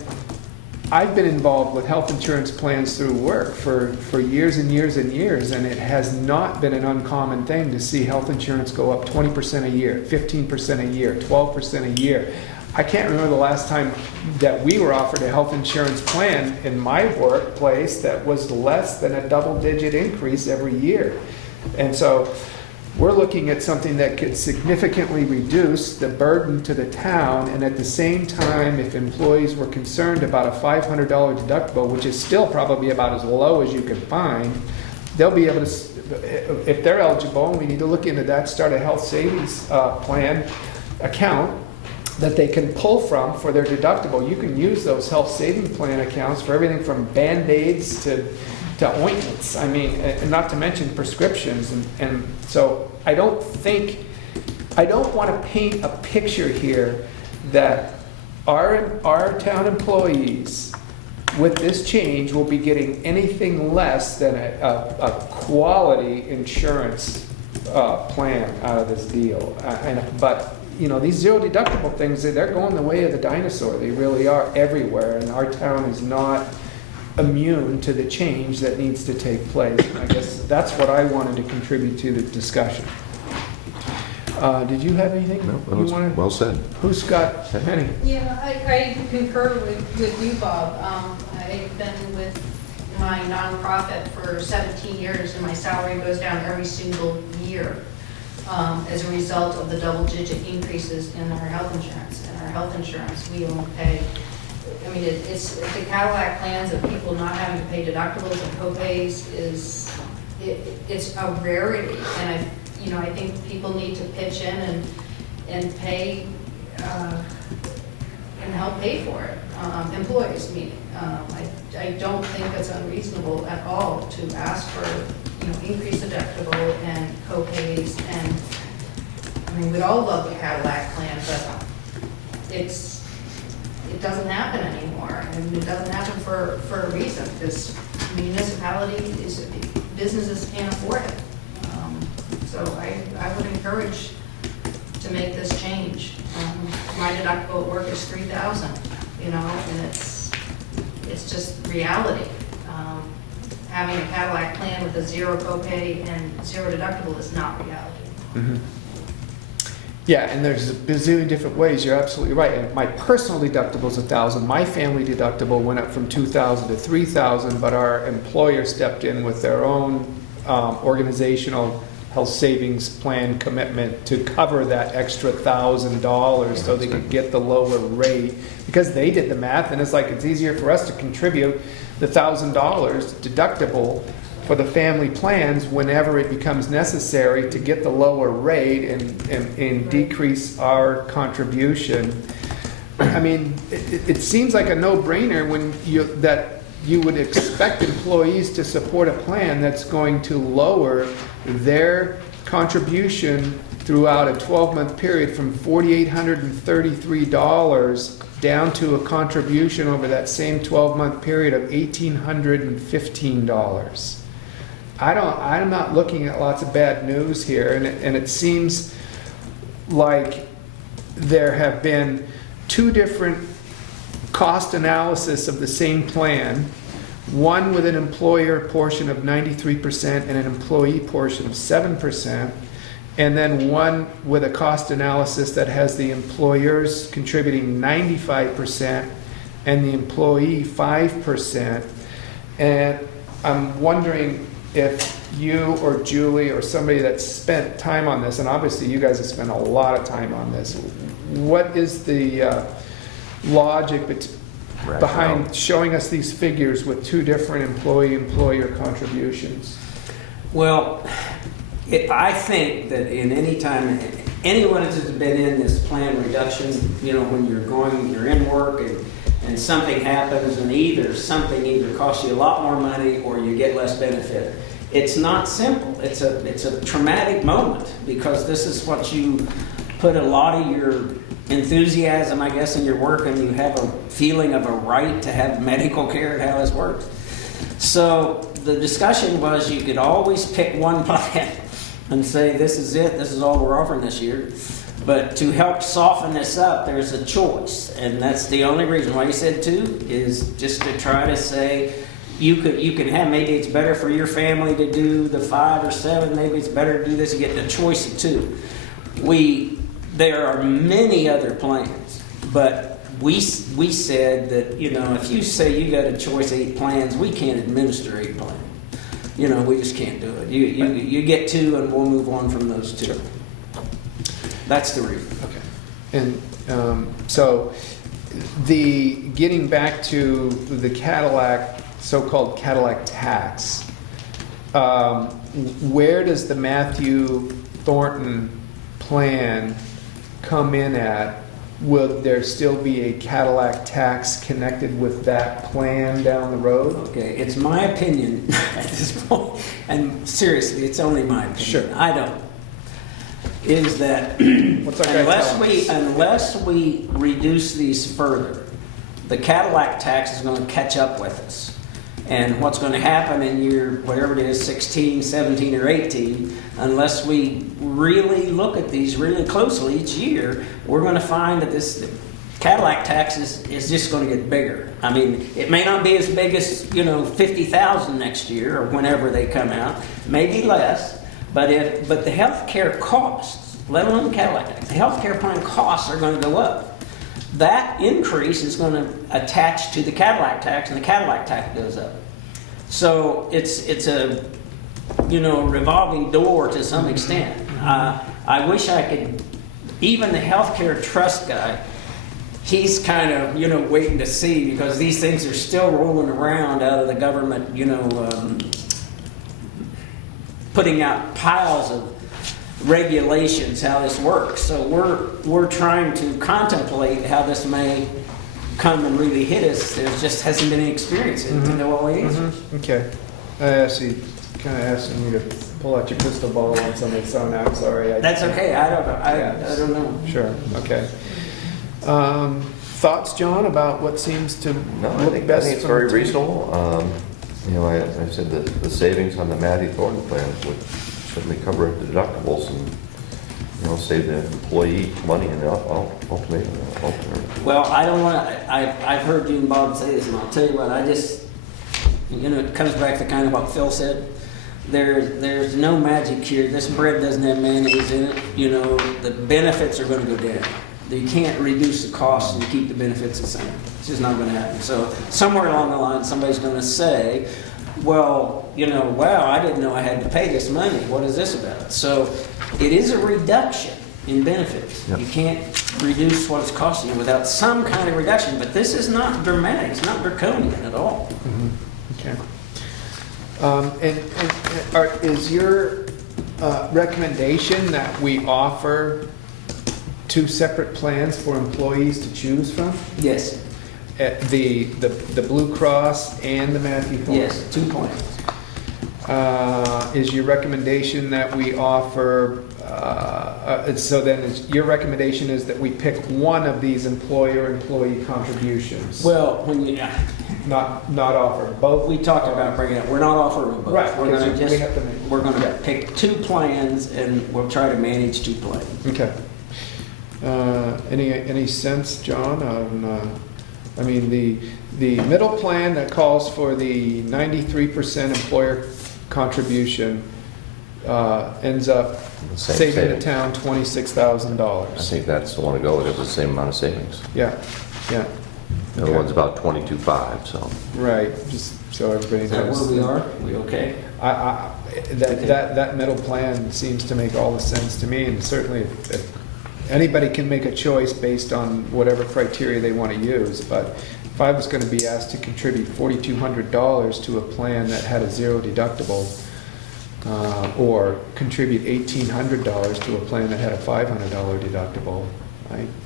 I've been involved with health insurance plans through work for years and years and years, and it has not been an uncommon thing to see health insurance go up 20% a year, 15% a year, 12% a year. I can't remember the last time that we were offered a health insurance plan in my workplace that was less than a double-digit increase every year. And so we're looking at something that could significantly reduce the burden to the town, and at the same time, if employees were concerned about a $500 deductible, which is still probably about as low as you can find, they'll be able to, if they're eligible, and we need to look into that, start a health savings plan account that they can pull from for their deductible. You can use those health saving plan accounts for everything from Band-Aids to ointments. I mean, and not to mention prescriptions. And so I don't want to paint a picture here that our town employees with this change will be getting anything less than a quality insurance plan out of this deal. But you know, these 0 deductible things, they're going the way of the dinosaur. They really are everywhere, and our town is not immune to the change that needs to take place. And I guess that's what I wanted to contribute to the discussion. Did you have anything No, you wanted? well said. Who's got any? Yeah, I concur with you, Bob. I've been with my nonprofit for 17 years, and my salary goes down every single year as a result of the double-digit increases in our health insurance. And our health insurance, we only pay, I mean, it's the Cadillac plans of people not having to pay deductibles and co-pays it's a rarity. And I think people need to pitch in and pay and help pay for it. Employees, meaning. I don't think it's unreasonable at all to ask for, increased deductible and co-pays. And I mean, we all love the Cadillac plan, but it doesn't happen anymore. And it doesn't happen for a reason, because municipalities, businesses can't afford it. So I would encourage to make this change. My deductible at work is $3,000, and it's just reality. Having a Cadillac plan with a 0 copay and 0 deductible is not reality. Mm-hmm. Yeah, and there's a bazillion different ways. You're absolutely right. And my personal deductible is $1,000. My family deductible went up from $2,000 to $3,000, but our employer stepped in with their own organizational health savings plan commitment to cover that extra $1,000 so they could get the lower rate, because they did the math, and it's like it's easier for us to contribute the $1,000 deductible for the family plans whenever it becomes necessary to get the lower rate and decrease our contribution. I mean, it seems like a no-brainer when you would expect employees to support a plan that's going to lower their contribution throughout a 12-month period from $4,833 down to a contribution over that same 12-month period of $1,815. I'm not looking at lots of bad news here, and it seems like there have been two different cost analysis of the same plan, one with an employer portion of 93% and an employee portion of 7%, and then one with a cost analysis that has the employers contributing 95% and the employee 5%. And I'm wondering if you or Julie or somebody that's spent time on this, and obviously you guys have spent a lot of time on this, what is the logic behind showing us these figures with two different employee-employer contributions? Well, I think that in any time, anyone that's been in this plan reduction, when you're in work and something happens and something either costs you a lot more money or you get less benefit. It's not simple. It's a traumatic moment because this is what you put a lot of your enthusiasm, I guess, in your work, and you have a feeling of a right to have medical care and how this works. So the discussion was you could always pick one plan and say, this is it, this is all we're offering this year. But to help soften this up, there's a choice. And that's the only reason why you said two, is just to try to say, you can have, maybe it's better for your family to do the 5 or 7, maybe it's better to do this, you get the choice of two. There are many other plans, but we said that, if you say you got a choice 8 plans, we can't administer 8 plans. We just can't do it. You get 2 and we'll move on from those 2. That's the reason. Okay. And so getting back to the so-called Cadillac tax, where does the Matthew Thornton plan come in at? Will there still be a Cadillac tax connected with that plan down the road? Okay, it's my opinion at this point, and seriously, it's only my opinion. Sure. I don't. Is that What's our guy telling us? unless we reduce these further, the Cadillac tax is going to catch up with us. And what's going to happen in year, whatever it is, 16, 17, or 18, unless we really look at these really closely each year, we're going to find that this Cadillac tax is just going to get bigger. I mean, it may not be as big as, $50,000 next year or whenever they come out, maybe less, but the health care costs, let alone the Cadillac tax, the health care plan costs are going to go up. That increase is going to attach to the Cadillac tax, and the Cadillac tax goes up. So it's a revolving door to some extent. I wish I could. Even the healthcare trust guy, he's kind of waiting to see, because these things are still rolling around out of the government. Putting out piles of regulations how this works. So we're trying to contemplate how this may come and really hit us. There just hasn't been any experience in it to know all the answers. Okay. I actually kind of asking you to pull out your crystal ball on something, so now I'm sorry. That's okay. I don't know. I don't know. Sure. Okay. Thoughts, John, about what seems to look best? I think it's very reasonable. I said that the savings on the Matthew Thornton plan would certainly cover the deductibles and save the employee money and ultimately. Well, I don't want to. I've heard you and Bob say this, and I'll tell you what. I just it comes back to kind of what Phil said. There's no magic here. This bread doesn't have mayonnaise in it. The benefits are going to go down. You can't reduce the costs and keep the benefits the same. It's just not going to happen. So somewhere along the line, somebody's going to say, well, wow, I didn't know I had to pay this money. What is this about? So it is a reduction in benefits. Yep. You can't reduce what it's costing you without some kind of reduction. But this is not dramatic. It's not draconian at all. Okay. Is your recommendation that we offer 2 separate plans for employees to choose from? Yes. The Blue Cross and the Matthew Thornton? Yes, 2 plans. is your recommendation that we offer, so then your recommendation is that we pick one of these employer-employee contributions? Well, when you, Not offer both? we talked about bringing it, we're not offering both. Right, We're because gonna we just, have to make- we're gonna yeah. pick 2 plans and we'll try to manage 2 plans. Okay. Any sense, John, on, I mean, the middle plan that calls for the 93% employer contribution ends up Same saving the savings. town I $26,000. think that's the one to go with, it's the same amount of savings. Yeah, yeah, The other one's about 22.5, so. right, just so everybody Is that knows. where we are? We okay? That middle plan seems to make all the sense to me, and certainly if anybody can make a choice based on whatever criteria they want to use, but if I was going to be asked to contribute $4,200 to a plan that had a 0 deductible, or contribute $1,800 to a plan that had a $500 deductible,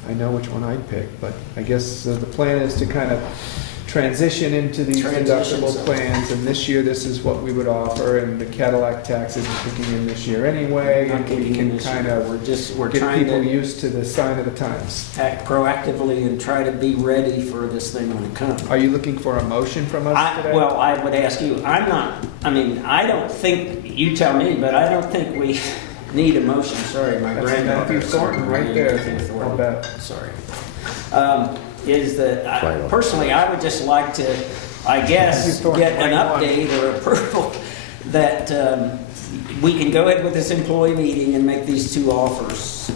I know which one I'd pick, but I guess the plan is to kind of transition into these Transition, deductible so- plans, and this year this is what we would offer, and the Cadillac tax isn't kicking in this year anyway, Not and we kicking in can this kind year. of We're get trying people to used to the sign of the times. act proactively and try to be ready for this thing when it comes. Are you looking for a motion from us today? Well, I would ask you, I don't think, you tell me, but I don't think we need a motion, sorry, my That's granddaughter. Matthew Thornton right there, Matthew Thornton. I'll bet. Sorry. Is that, Right. personally, I would just like to, I guess, Matthew Thornton, get an right on. update or approval that we can go ahead with this employee meeting and make these 2 offers,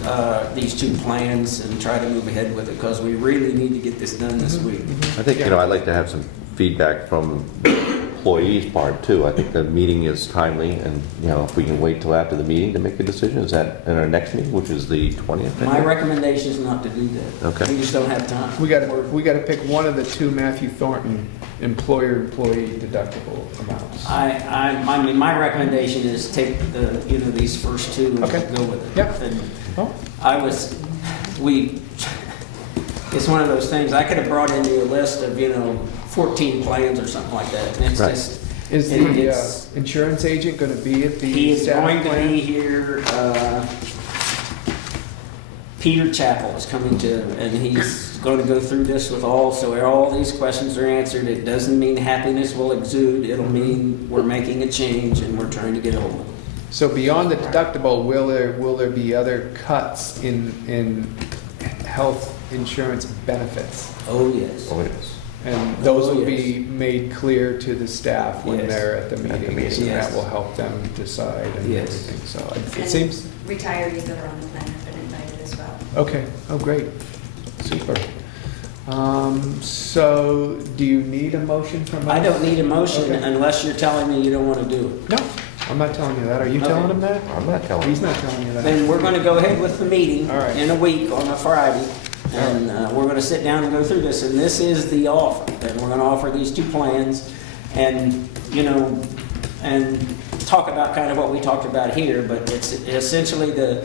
these 2 plans, and try to move ahead with it, because we really need to get this done this week. I think, I'd like to have some feedback from the employees' part too. I think the meeting is timely, and, if we can wait till after the meeting to make a decision, is that in our next meeting, which is the 20th? I My think? recommendation is not to do that. Okay. We just don't have time. We gotta pick one of the 2 Matthew Thornton employer-employee deductible amounts. I mean, my recommendation is take these first 2 and Okay. go with it. Yep. And Oh, it's one of those things, I could have brought in you a list of, 14 plans or something like that, and it's Right. just, is And the it's- insurance agent gonna be at the he is staff going to plan? be here, Peter Chappell is coming to, and he's going to go through this with all these questions are answered. It doesn't mean happiness will exude, it'll mean we're making a change and we're trying to get hold of it. So beyond the deductible, will there be other cuts in health insurance benefits? Oh, yes. Oh, yes. And those Oh, will yes. be made clear to the staff when Yes. they're at the meeting, meeting, and yes. that will help them decide and Yes. everything, so it And seems, Retirees that are on the plan have been invited as well. okay, oh, great, super. So, do you need a motion from us? I don't need a motion Okay. unless you're telling me you don't want to do it. No, I'm not telling you that, are you Okay. telling him that? I'm not telling He's you. not telling you that. Then we're going to go ahead with the meeting All right. in a week on a Friday, and we're going to sit down and go through this, and this is the offer. And we're going to offer these 2 plans, and, and talk about kind of what we talked about here, but it's essentially the,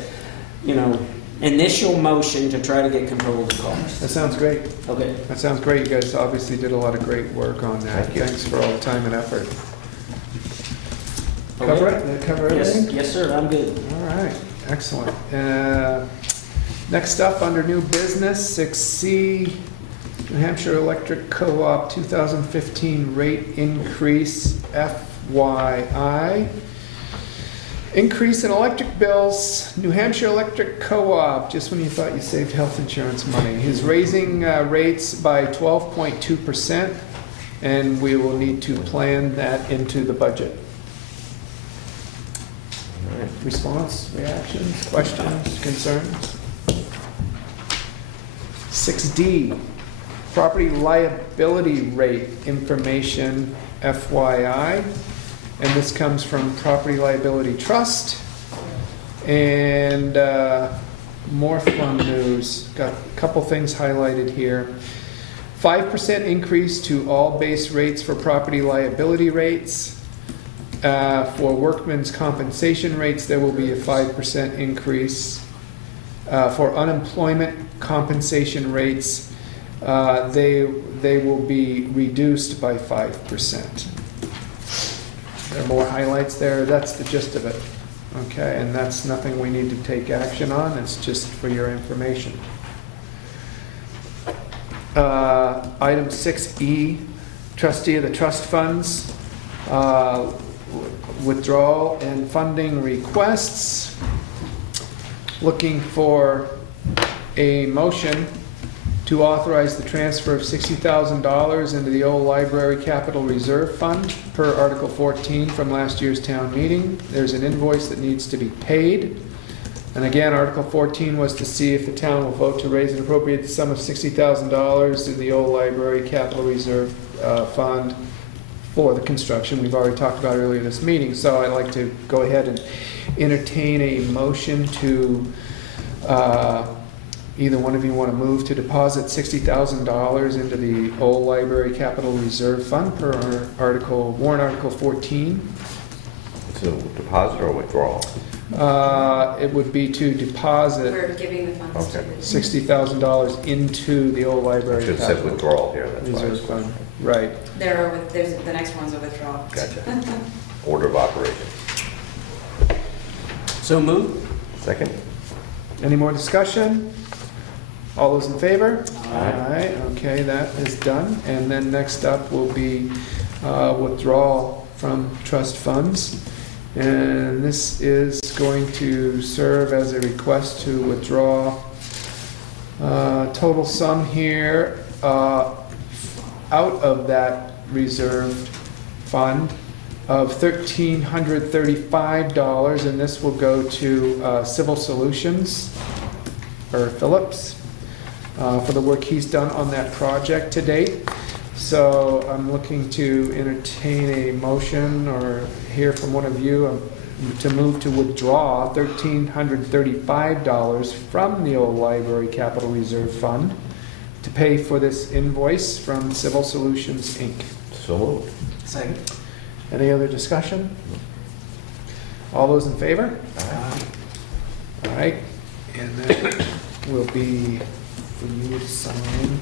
initial motion to try to get control of the cost. That sounds great. Okay. That sounds great. You guys obviously did a lot of great work on that. Thank you. Thanks for all the time and effort. Okay. Cover it? Did that cover Yes, everything? yes, sir, I'm good. All right, excellent. Next up, under new business, 6C, New Hampshire Electric Co-op 2015 rate increase, FYI. Increase in electric bills, New Hampshire Electric Co-op, just when you thought you saved health insurance money, is raising rates by 12.2%, and we will need to plan that into the budget. All right, response, reactions, questions, concerns? 6D, property liability rate information, FYI. And this comes from Property Liability Trust. And more fun news. Got a couple things highlighted here. 5% increase to all base rates for property liability rates. For workmen's compensation rates, there will be a 5% increase. For unemployment compensation rates, they will be reduced by 5%. There are more highlights there, that's the gist of it. Okay, and that's nothing we need to take action on, it's just for your information. Item 6E, trustee of the trust funds, withdrawal and funding requests. Looking for a motion to authorize the transfer of $60,000 into the old library capital reserve fund per Article 14 from last year's town meeting. There's an invoice that needs to be paid. And again, Article 14 was to see if the town will vote to raise and appropriate the sum of $60,000 in the old library capital reserve fund for the construction we've already talked about earlier this meeting. So I'd like to go ahead and entertain a motion to, either one of you want to move to deposit $60,000 into the old library capital reserve fund per warrant article 14. It's a deposit or withdrawal? It would be to deposit We're giving the funds to Okay. the. $60,000 into the old I library should have said capital withdrawal here, that's why. I was reserve fund. Right. There's, the next one's a withdrawal. Gotcha. Order of operations. So moved? Second? Any more discussion? All those in favor? Aye. Okay, that is done. And then next up will be withdrawal from trust funds. And this is going to serve as a request to withdraw total sum here out of that reserved fund of $1,335, and this will go to Civil Solutions, or Phillips, for the work he's done on that project to date. So I'm looking to entertain a motion or hear from one of you to move to withdraw $1,335 from the old library capital reserve fund to pay for this invoice from Civil Solutions, Inc. So moved. Second. Any other discussion? All those in favor? Aye. All right, and that will be for you to sign.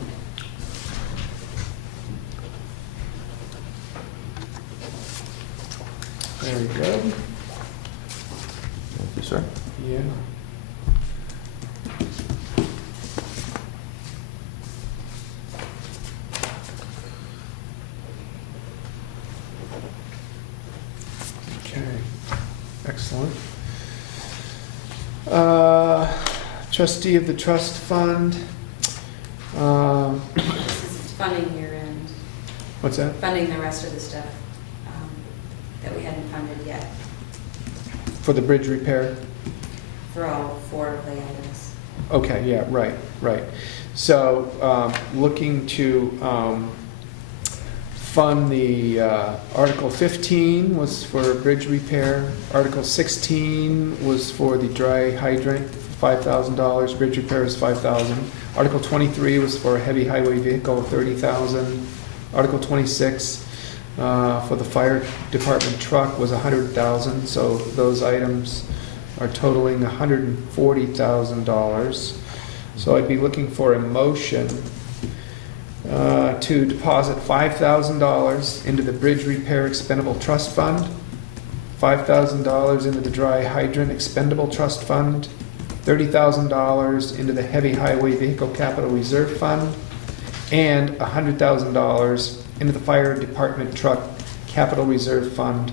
Very good. Thank you, sir. Yeah. Okay, excellent. Trustee of the trust fund. This is funding year end, What's that? funding the rest of the stuff that we hadn't funded yet For the bridge repair? for all 4 of the items. Okay, yeah, right. So, looking to fund the, Article 15 was for bridge repair. Article 16 was for the dry hydrant, $5,000. Bridge repair is $5,000. Article 23 was for a heavy highway vehicle, $30,000. Article 26 for the fire department truck was $100,000. So those items are totaling $140,000. So I'd be looking for a motion to deposit $5,000 into the bridge repair expendable trust fund, $5,000 into the dry hydrant expendable trust fund, $30,000 into the heavy highway vehicle capital reserve fund, and $100,000 into the fire department truck capital reserve fund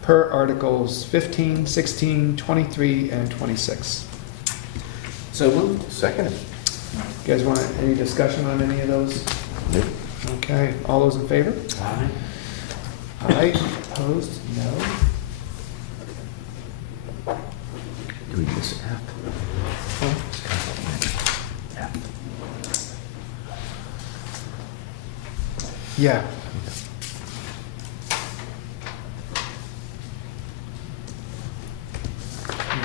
per Articles 15, 16, 23, and 26. So moved? Second? You guys want any discussion on any of those? Nope. Okay, all those in favor? Aye. Aye. Opposed? No. Do we miss F? Huh? Yeah.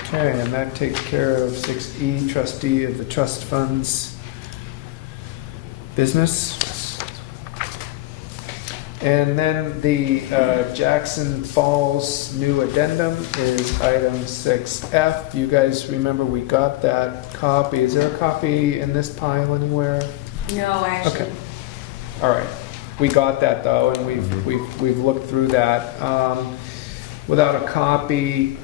Okay, and that takes care of 6E, trustee of the trust funds business. And then the Jackson Falls new addendum is item 6F. You guys remember we got that copy. Is there a copy in this pile anywhere? No, I actually, Okay. All right. we got that though, and we've looked through that. Without a copy,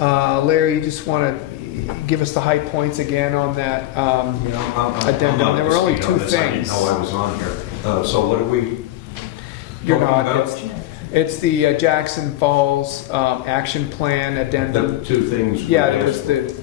Larry, you just want to give us the high points again on that addendum? There were only two things. I didn't know I was on here. So what do we? You're talking not. about? It's the Jackson Falls action plan addendum. The two things. Yeah, there was the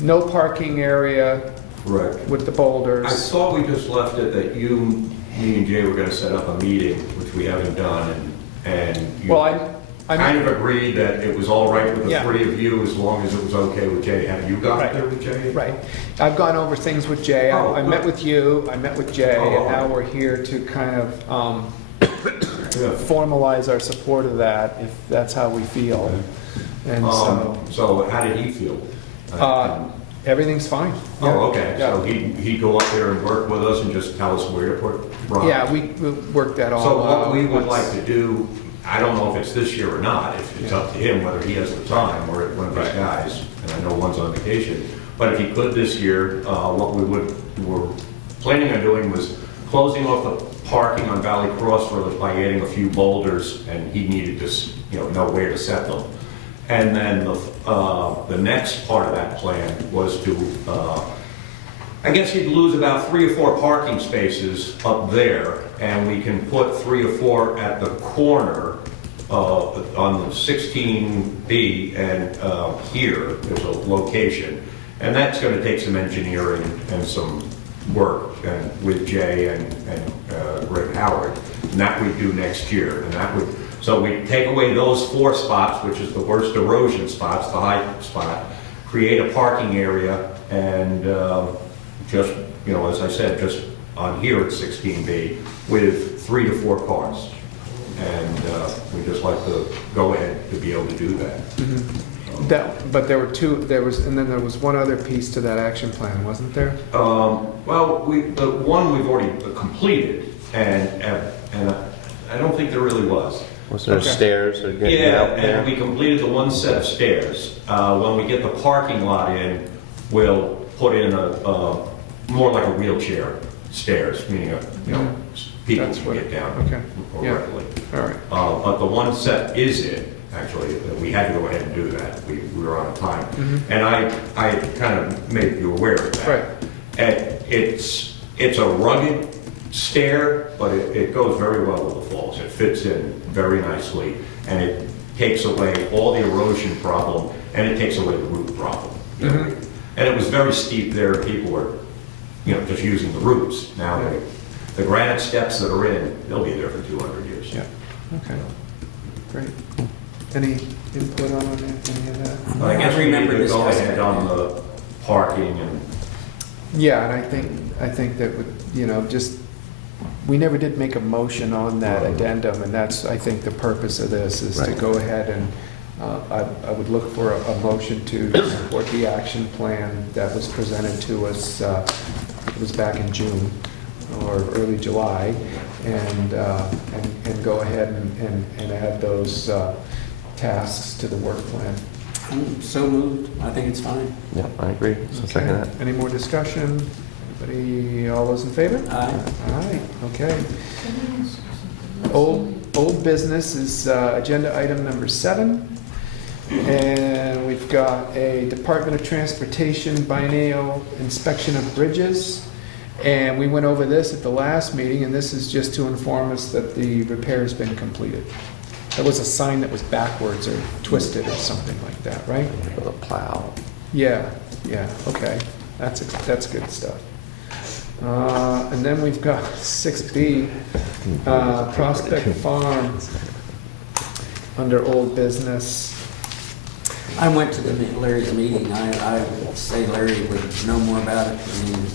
no parking area Correct. with the I boulders. thought we just left it that me and Jay were gonna set up a meeting, which we haven't done, and you Well, I kind of agreed that it was all right with the Yeah. three of you as long as it was okay with Jay. Have you got Right. there with Jay? Right. I've gone over things with Jay. Oh, I met with you, I met with Jay, Oh, and now all right. we're here to kind of Yeah. formalize our support of that, if that's how we feel. And so, So how did he feel? everything's fine. Oh, okay, Yeah. so he'd go up there and work with us and just tell us where to put rocks? Yeah, we worked that all So what we would once. like to do, I don't know if it's this year or not, if it's up to him whether he has the time or one of his Right. guys, and I know one's on vacation, but if he could this year, what we were planning on doing was closing off the parking on Valley Crossroads by adding a few boulders, and he needed to know where to set them. And then the next part of that plan was to, I guess he'd lose about 3 or 4 parking spaces up there, and we can put 3 or 4 at the corner on the 16B, and here, there's a location. And that's gonna take some engineering and some work and with Jay and Rick Howard, and that we'd do next year. And that would, so we'd take away those 4 spots, which is the worst erosion spots, the high spot, create a parking area, and just, as I said, just on here at 16B with 3 to 4 cars. And we'd just like to go ahead to be able to do that. But there were two, and then there was one other piece to that action plan, wasn't there? Well, the one we've already completed, and I don't think there really was. Was there Okay. stairs or getting Yeah, out there? and we completed the one set of stairs. When we get the parking lot in, we'll put in a more like a wheelchair stairs, meaning people That's can what- get down okay, yeah. correctly. All right. But the one set is in, actually, we had to go ahead and do that. We were on time. And I kind of made you aware of that. Right. And it's a rugged stair, but it goes very well with the falls. It fits in very nicely, and it takes away all the erosion problem, and it takes away the root problem. And it was very steep there, people were, just using the roots. Now, Yeah. the granite steps that are in, they'll be there for 200 years. Yeah, okay, great. Any input on any of that? But I guess we need remember to go discussing ahead it. on the parking and, Yeah, and I think that would, just, we never did make a motion on that addendum, and that's, I think, the purpose of this, is to Right. go ahead and, I would look for a motion to support the action plan that was presented to us, it was back in June or early July, and go ahead and add those tasks to the work plan. I'm so moved. I think it's fine. Yeah, I agree. So second that. Any more discussion? Anybody, all those in favor? Aye. Aye, okay. Old business is agenda item number 7. And we've got a Department of Transportation biennial inspection of bridges. And we went over this at the last meeting, and this is just to inform us that the repair's been completed. There was a sign that was backwards or twisted or something like that, right? For the plow. Yeah, okay. That's good stuff. And then we've got 6B, Prospect Farm, under old business. I went to Larry's meeting. I would say Larry would know more about it. I mean,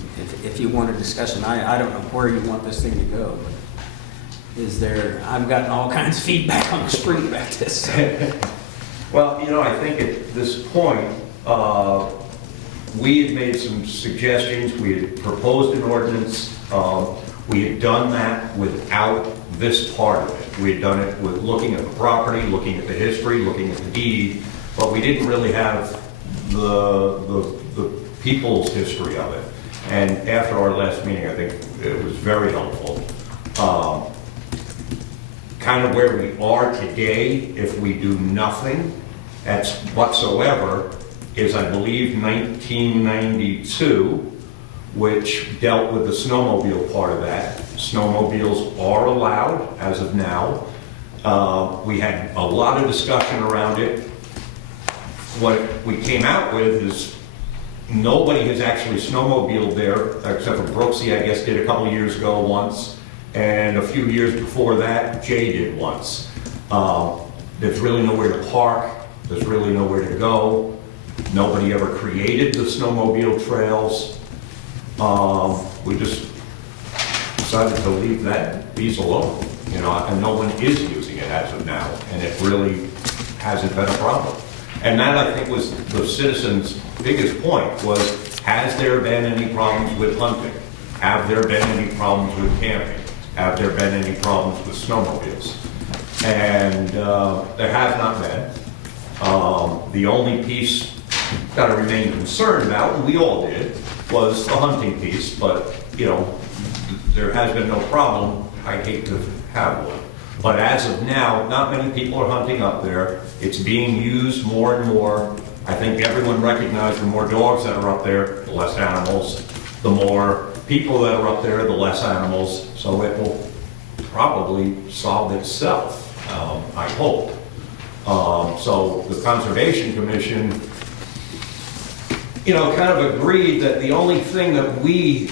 if you want a discussion, I don't know where you want this thing to go. But I've gotten all kinds of feedback on the street about this. So. well, I think at this point, we had made some suggestions, we had proposed an ordinance, we had done that without this part of it. We had done it with looking at the property, looking at the history, looking at the deed, but we didn't really have the people's history of it. And after our last meeting, I think it was very helpful. kind of where we are today, if we do nothing whatsoever, is I believe 1992, which dealt with the snowmobile part of that. Snowmobiles are allowed as of now. We had a lot of discussion around it. What we came out with is nobody has actually snowmobiled there, except for Brooksy, I guess, did a couple of years ago once, and a few years before that, Jay did once. There's really nowhere to park, there's really nowhere to go. Nobody ever created the snowmobile trails. We just decided to leave these alone, you know, and no one is using it as of now, and it really hasn't been a problem. And that, I think, was the citizens' biggest point, was, has there been any problems with hunting? Have there been any problems with camping? Have there been any problems with snowmobiles? And there have not been. The only piece that I remained concerned about, and we all did, was the hunting piece, but, you know, there has been no problem. I'd hate to have one. But as of now, not many people are hunting up there. It's being used more and more. I think everyone recognizes the more dogs that are up there, the less animals. The more people that are up there, the less animals. So it will probably solve itself, I hope. So the Conservation Commission, you know, kind of agreed that the only thing that we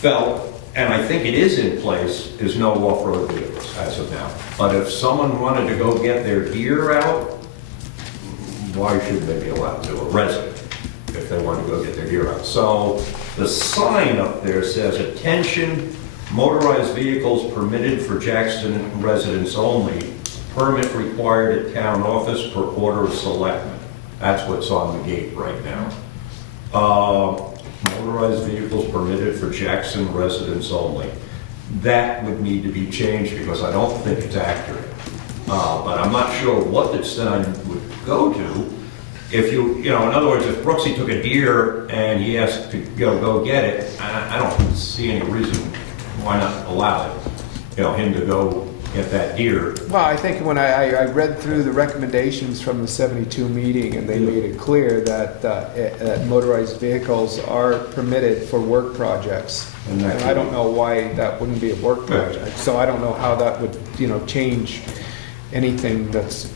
felt, and I think it is in place, is no off-road vehicles as of now. But if someone wanted to go get their gear out, why shouldn't they be allowed to? A resident, if they want to go get their gear out. So the sign up there says, "Attention, motorized vehicles permitted for Jackson residents only. Permit required at town office per order of selectmen." That's what's on the gate right now. Motorized vehicles permitted for Jackson residents only. That would need to be changed because I don't think it's accurate. But I'm not sure what the sign would go to. If you know, in other words, if Brooksy took a deer and he asked to go get it, I don't see any reason why not allow it. You know, him to go get that deer. Well, I think when I read through the recommendations from the 72 meeting, and they made it clear that motorized vehicles are permitted for work projects. And I don't know why that wouldn't be a work project. So I don't know how that would, you know, change anything that's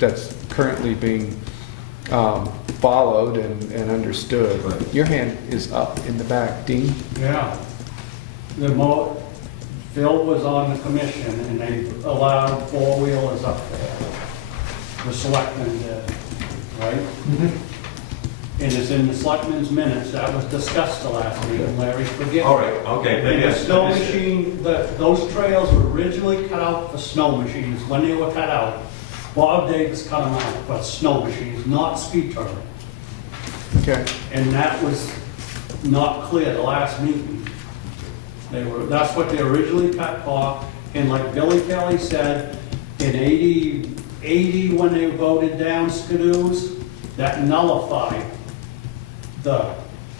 currently being followed and understood. Right. Your hand is up in the back, Dean. Yeah. Phil was on the commission and they allowed four-wheelers up there. The selectmen did, right? And it's in the selectmen's minutes, that was discussed the last meeting, Larry, forget. All right, okay. And the snow machine, those trails were originally cut out for snow machines. When they were cut out, Bob Davis cut them out for snow machines, not speed turtle. Okay. And that was not clear the last meeting. That's what they originally cut for, and like Billy Kelly said, in 80 when they voted down skidoos, that nullified the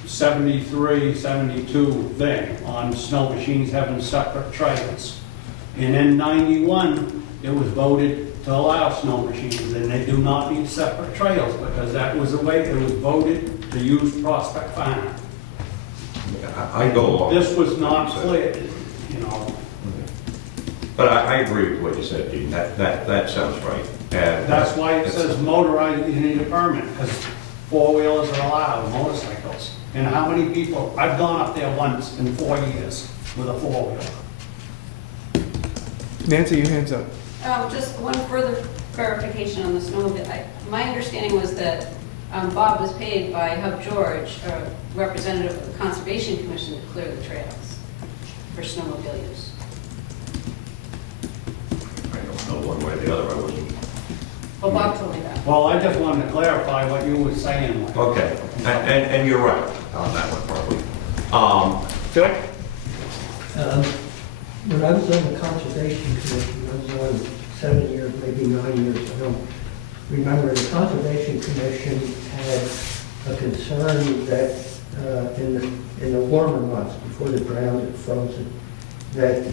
73, 72 thing on snow machines having separate trails. And in 91, it was voted to allow snow machines, and they do not need separate trails, because that was the way it was voted to use Prospect Farm. I go along. This was not clear, you know. But I agree with what you said, Dean. That sounds right. And That's why it says motorized, you need a permit, because four-wheelers are allowed, motorcycles. And how many people, I've gone up there once in 4 years with a four-wheeler. Nancy, your hand's up. Just one further clarification on the snowmobile. My understanding was that Bob was paid by Hub George, a representative of the Conservation Commission, to clear the trails for snowmobile use. I don't know one way or the other. I wasn't. Well, Bob told me that. Well, I just wanted to clarify what you were saying. Like. Okay, and you're right on that one, probably. Phil? When I was on the Conservation Commission, I was on 7 years, maybe 9 years, I don't remember. The Conservation Commission had a concern that in the warmer months, before the ground had frozen, that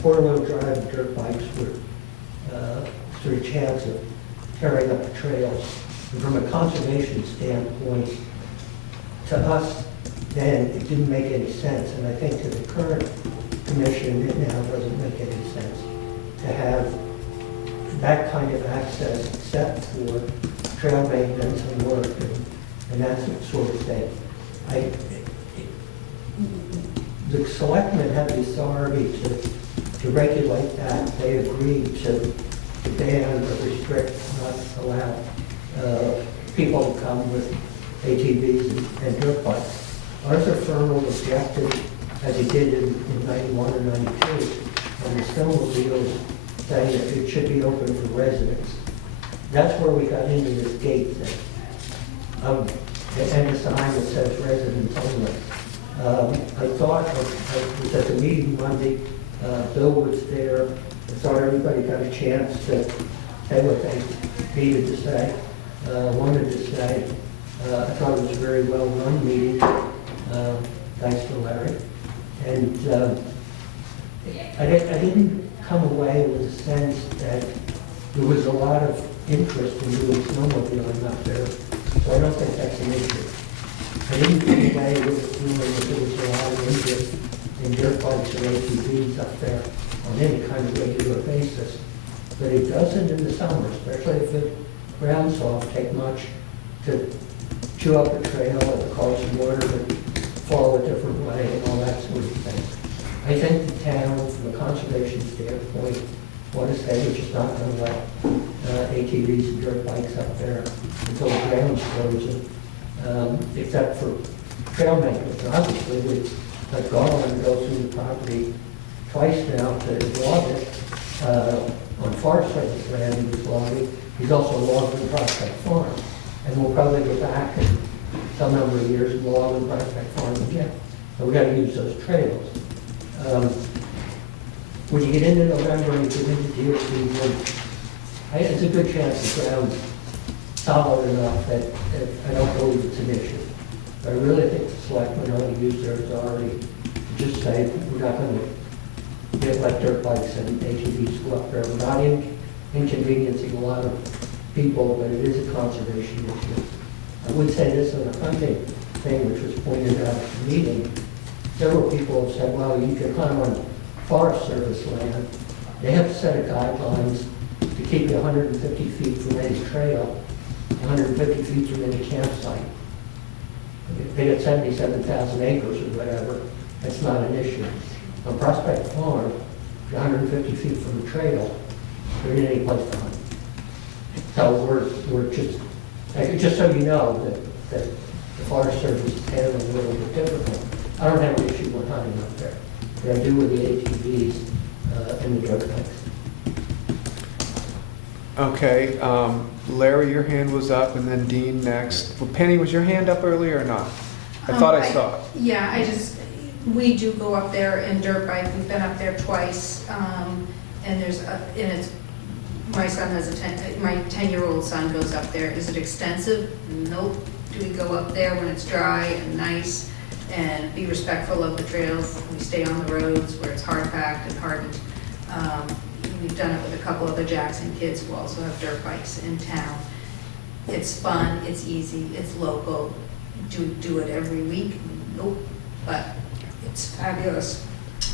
four-wheel drive dirt bikes were sort of chance of tearing up the trails. And from a conservation standpoint, to us, then, it didn't make any sense, and I think to the current commission, it now doesn't make any sense to have that kind of access except for trail maintenance and work and that sort of thing. The selectmen have the authority to regulate that. They agreed to ban or restrict, not allow people to come with ATVs and dirt bikes. Arthur Fernald objected, as he did in 91 or 92, on the snowmobiles, saying that it should be open for residents. That's where we got into this gate thing. And a sign that says residents only. I thought, I was at the meeting Monday, Bill was there, I thought everybody got a chance to say what they needed to say, wanted to say. I thought it was a very well-run meeting, thanks to Larry. And I didn't come away with a sense that there was a lot of interest in doing snowmobiling up there, so I don't think that's an issue. I didn't come away with the feeling that there was a lot of interest in dirt bikes or ATVs up there on any kind of regular basis. But it doesn't in the summer, especially if the ground's soft, take much to chew up a trail or cause some water to fall a different way and all that sort of thing. I think the town, from a conservation standpoint, want to say we're just not going to let ATVs and dirt bikes up there until the ground's frozen, except for trail maintenance. And obviously, we've let Garland go through the property twice now to log it. On Forest Service land, he was logging. He's also logging Prospect Farm. And we'll probably go back in some number of years and log on Prospect Farm again. But we got to use those trails. When you get into November and you get into deer season, it's a good chance the ground's solid enough that I don't believe it's an issue. But I really think the selectmen ought to use their authority to just say, we're not going to let dirt bikes and ATVs go up there. We're not inconveniencing a lot of people, but it is a conservation issue. I would say this on the hunting thing, which was pointed out at the meeting. Several people have said, well, you can hunt on Forest Service land. They have a set of guidelines to keep you 150 feet from any trail, 150 feet from any campsite. They got 77,000 acres or whatever. That's not an issue. On Prospect Farm, if you're 150 feet from the trail, there ain't any place to hunt. So we're just so you know that the Forest Service is handling a little bit differently. I don't have an issue with hunting up there, but I do with the ATVs and the dirt bikes. Okay, Larry, your hand was up, and then Dean next. Well, Penny, was your hand up earlier or not? I thought I saw it. Yeah, we do go up there and dirt bike. We've been up there twice, and my son has my 10-year-old son goes up there. Is it extensive? Nope. Do we go up there when it's dry and nice and be respectful of the trails? We stay on the roads where it's hard packed and hardened. We've done it with a couple other Jackson kids who also have dirt bikes in town. It's fun, it's easy, it's local. Do it every week? Nope. But it's fabulous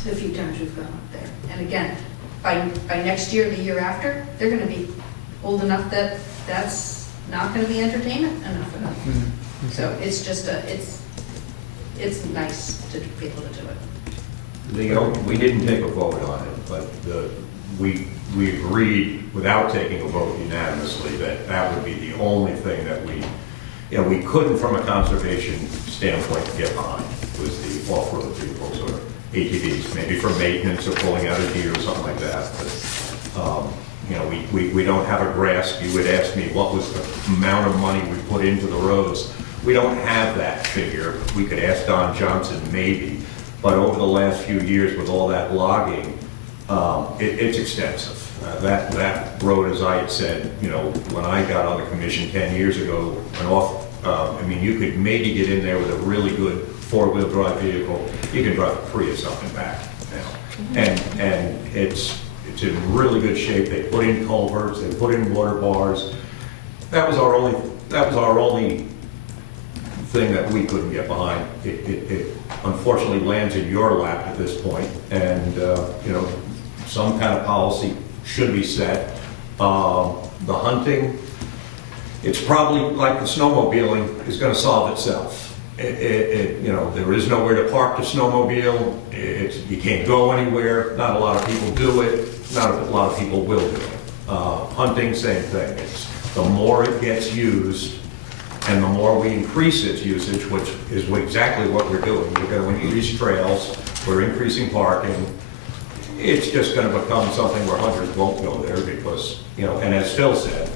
the few times we've gone up there. And again, by next year, the year after, they're gonna be old enough that that's not gonna be entertainment enough for them. Mm-hmm. So it's just it's nice to be able to do it. We didn't take a vote on it, but we agreed without taking a vote unanimously that would be the only thing that we couldn't, from a conservation standpoint, get behind, was the off-road vehicles or ATVs, maybe for maintenance or pulling out a deer or something like that. But, we don't have a grasp. You would ask me what was the amount of money we put into the roads. We don't have that figure. We could ask Don Johnson maybe, but over the last few years with all that logging, it's extensive. That road, as I had said, when I got on the commission 10 years ago, you could maybe get in there with a really good four-wheel drive vehicle. You can drive a Prius up and back now. And it's It's in really good shape. They put in culverts, they put in water bars. That was our only thing that we couldn't get behind. It unfortunately lands in your lap at this point, and, you know, some kind of policy should be set. The hunting, it's probably like the snowmobiling is gonna solve itself. You know, there is nowhere to park the snowmobile, you can't go anywhere, not a lot of people do it, not a lot of people will do it. Hunting, same thing. The more it gets used, and the more we increase its usage, which is exactly what we're doing. We're going to increase trails, we're increasing parking. It's just going to become something where hunters won't go there because, you know, and as Phil said,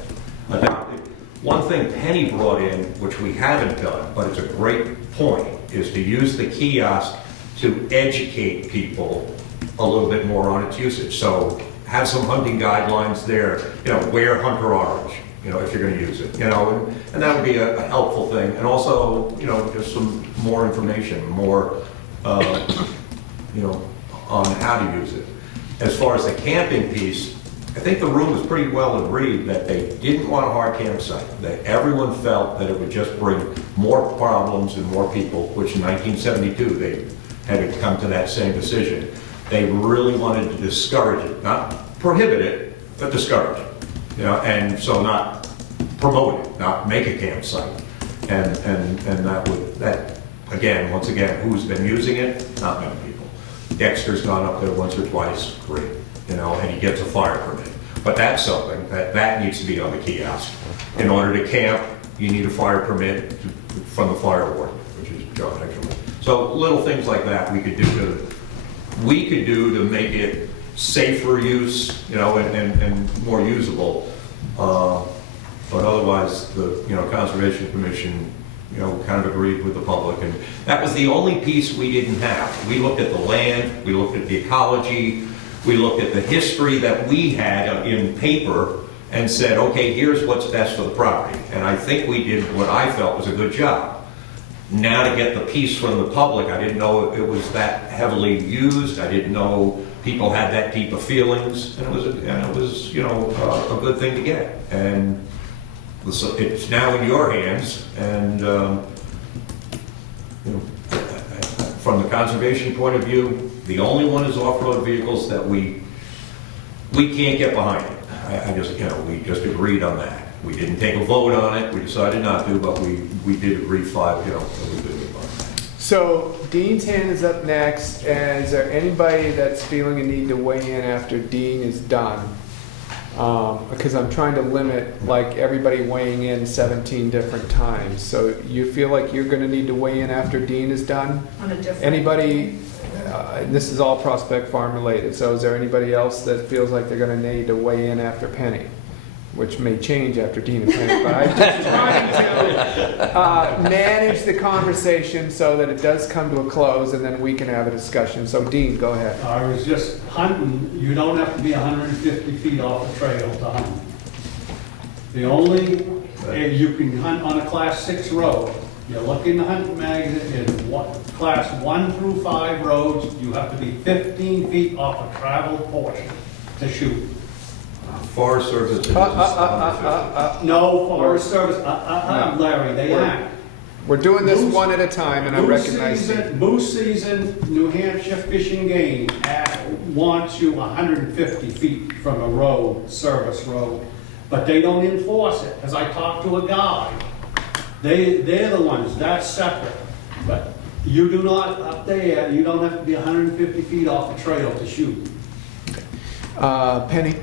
one thing Penny brought in, which we haven't done, but it's a great point, is to use the kiosk to educate people a little bit more on its usage. So have some hunting guidelines there, you know, wear hunter orange, you know, if you're going to use it, you know, and that would be a helpful thing. And also, you know, just some more information, more, you know, on how to use it. As far as the camping piece, I think the room was pretty well agreed that they didn't want a hard campsite, that everyone felt that it would just bring more problems and more people, which in 1972 they had to come to that same decision. They really wanted to discourage it, not prohibit it, but discourage it. You know, and so not promote it, not make a campsite. And that again, once again, who's been using it? Not many people. Dexter's gone up there once or twice, great, you know, and he gets a fire permit. But that's something that needs to be on the kiosk. In order to camp, you need a fire permit from the fire warden, which is John Heckerman. So little things like that we could do to make it safer use, you know, and more usable. But otherwise, the, you know, Conservation Commission, you know, kind of agreed with the public, and that was the only piece we didn't have. We looked at the land, we looked at the ecology, we looked at the history that we had in paper and said, okay, here's what's best for the property. And I think we did what I felt was a good job. Now to get the piece from the public, I didn't know it was that heavily used. I didn't know people had that deep of feelings, and it was, you know, a good thing to get. And so it's now in your hands, and you know, from the conservation point of view, the only one is off-road vehicles that we can't get behind it. I just, you know, we just agreed on that. We didn't take a vote on it. We decided not to, but we did agree 5, you know, that we did it on that. So Dean's hand is up next, and is there anybody that's feeling a need to weigh in after Dean is done? Because I'm trying to limit, like, everybody weighing in 17 different times. So you feel like you're gonna need to weigh in after Dean is done? On a different. Anybody, and this is all Prospect Farm related, so is there anybody else that feels like they're gonna need to weigh in after Penny? Which may change after Dean and Penny, but I'm just trying to manage the conversation so that it does come to a close, and then we can have a discussion. So Dean, go ahead. I was just hunting, you don't have to be 150 feet off the trail to hunt. The only, you can hunt on a class 6 road. You look in the hunting magazine, in class 1 through 5 roads, you have to be 15 feet off a traveled portion to shoot. Forest Service. No, Forest Service, Larry, they aren't. We're doing this one at a time, and I recognize it. Moose season, New Hampshire Fish and Game wants you 150 feet from a road, service road, but they don't enforce it, because I talked to a guy. They're the ones, that's separate. But you do not, up there, you don't have to be 150 feet off the trail to shoot. Penny?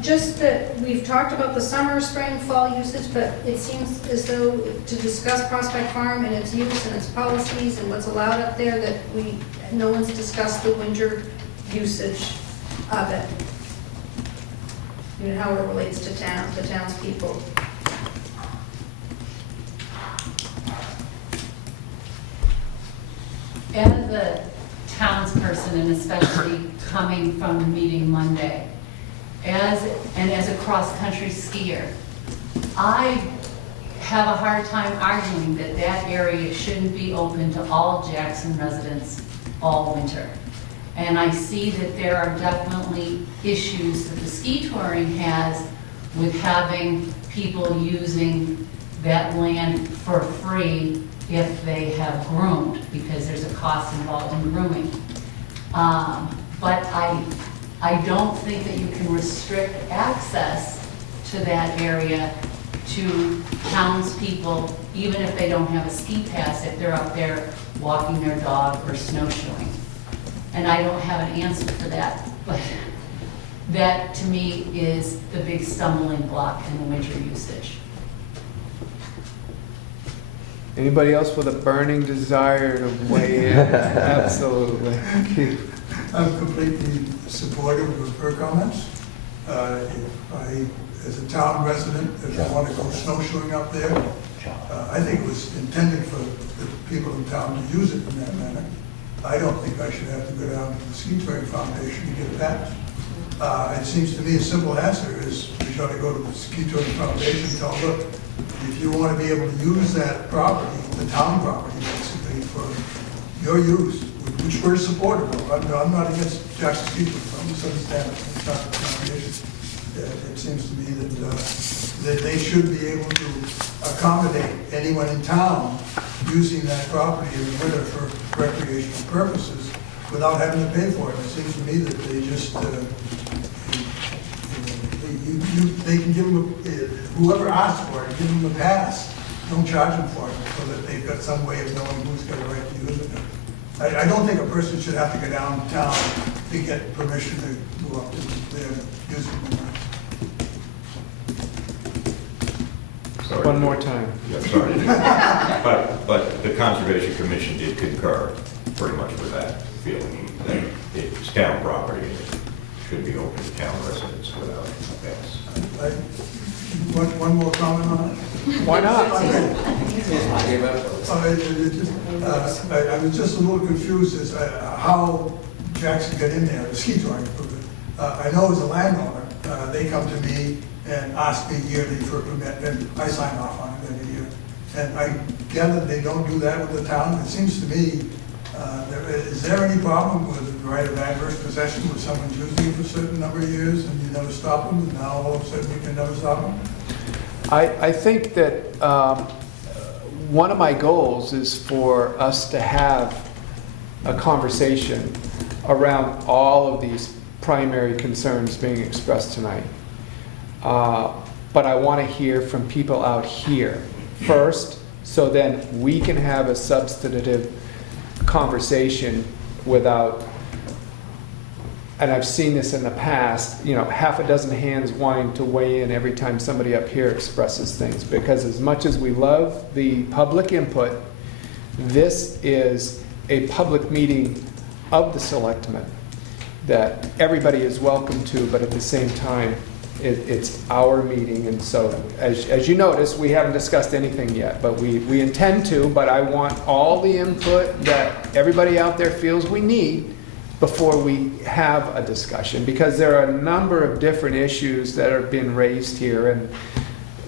Just that we've talked about the summer, spring, fall usage, but it seems as though to discuss Prospect Farm and its use and its policies and what's allowed up there, that no one's discussed the winter usage of it. You know, how it relates to townspeople. As a townsperson, and especially coming from the meeting Monday, as a cross-country skier, I have a hard time arguing that that area shouldn't be open to all Jackson residents all winter. And I see that there are definitely issues that the ski touring has with having people using that land for free if they have groomed, because there's a cost involved in grooming. But I don't think that you can restrict access to that area to townspeople, even if they don't have a ski pass, if they're up there walking their dog or snowshoeing. And I don't have an answer for that, but that to me is the big stumbling block in the winter usage. Anybody else with a burning desire to weigh in? Absolutely. I'm completely supportive of her comments. If I, as a town resident, if I want to go snowshoeing up there, I think it was intended for the people in town to use it in that manner. I don't think I should have to go down to the Ski Touring Foundation to get a pass. It seems to me a simple answer is we ought to go to the Ski Touring Foundation and tell them, look, if you want to be able to use that property, the town property basically, for your use, which we're supportive of. I'm not against Jackson Ski Touring, I misunderstand it. It's not the foundation. It seems to me that they should be able to accommodate anyone in town using that property in the winter for recreational purposes without having to pay for it. It seems to me that they just, they can give them, whoever asks for it, give them a pass. Don't charge them for it, so that they've got some way of knowing who's got a right to use it. I don't think a person should have to go downtown to get permission to go up to their using it. Sorry. One more time. Yeah, sorry. But the Conservation Commission did concur pretty much with that feeling, that it's town property and it should be open to town residents without a pass. One more comment on it? Why not? I was just a little confused as how Jackson got in there, the ski touring improvement. I know as a landowner, they come to me and ask me yearly for a permit, and I sign off on it every year. And I gather they don't do that with the town. It seems to me, is there any problem with the right of adverse possession where someone's using it for a certain number of years and you never stop them, and now all of a sudden you can never stop them? I think that one of my goals is for us to have a conversation around all of these primary concerns being expressed tonight. But I want to hear from people out here first, so then we can have a substantive conversation without, and I've seen this in the past, half a dozen hands wanting to weigh in every time somebody up here expresses things. Because as much as we love the public input, this is a public meeting of the Selectmen that everybody is welcome to, but at the same time, it's our meeting. And so, as you notice, we haven't discussed anything yet, but we intend to, but I want all the input that everybody out there feels we need before we have a discussion, because there are a number of different issues that are being raised here, and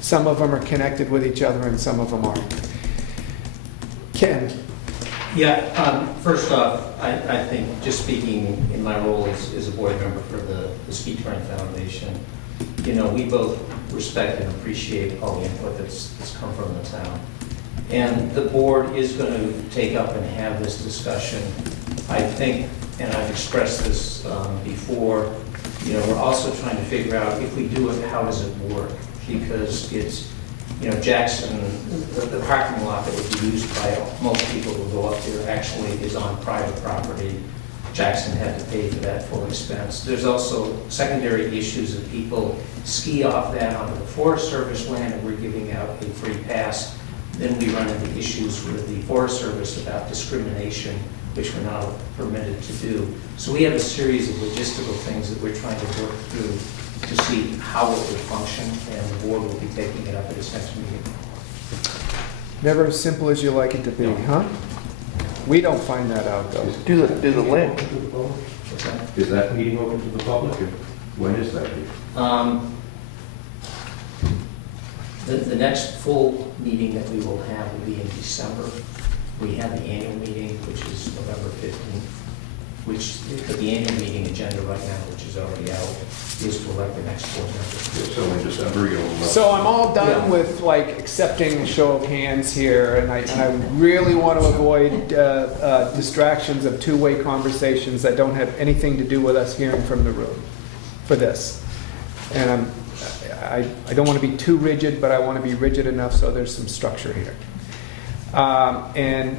some of them are connected with each other and some of them aren't. Ken? Yeah, first off, I think, just speaking in my role as a board member for the Ski Touring Foundation, we both respect and appreciate all the input that's come from the town. And the board is going to take up and have this discussion. I think, and I've expressed this before, we're also trying to figure out, if we do it, how does it work? Because it's, Jackson, the parking lot that would be used by most people who go up there actually is on private property. Jackson had to pay for that full expense. There's also secondary issues of people ski off that onto the Forest Service land, and we're giving out a free pass. Then we run into issues with the Forest Service about discrimination, which we're not permitted to do. So we have a series of logistical things that we're trying to work through to see how it would function, and the board will be taking it up at its next meeting. Never as simple as you like it to be, huh? We don't find that out, though. Do the link. Is that meeting open to the public? When is that meeting? The next full meeting that we will have will be in December. We have the annual meeting, which is November 15th. which the annual meeting agenda right now, which is already out, is to elect the next board member. So in December, you'll... So I'm all done Yeah. with like accepting a show of hands here, and I really want to avoid distractions of two-way conversations that don't have anything to do with us hearing from the room for this. And I don't want to be too rigid, but I want to be rigid enough so there's some structure here. And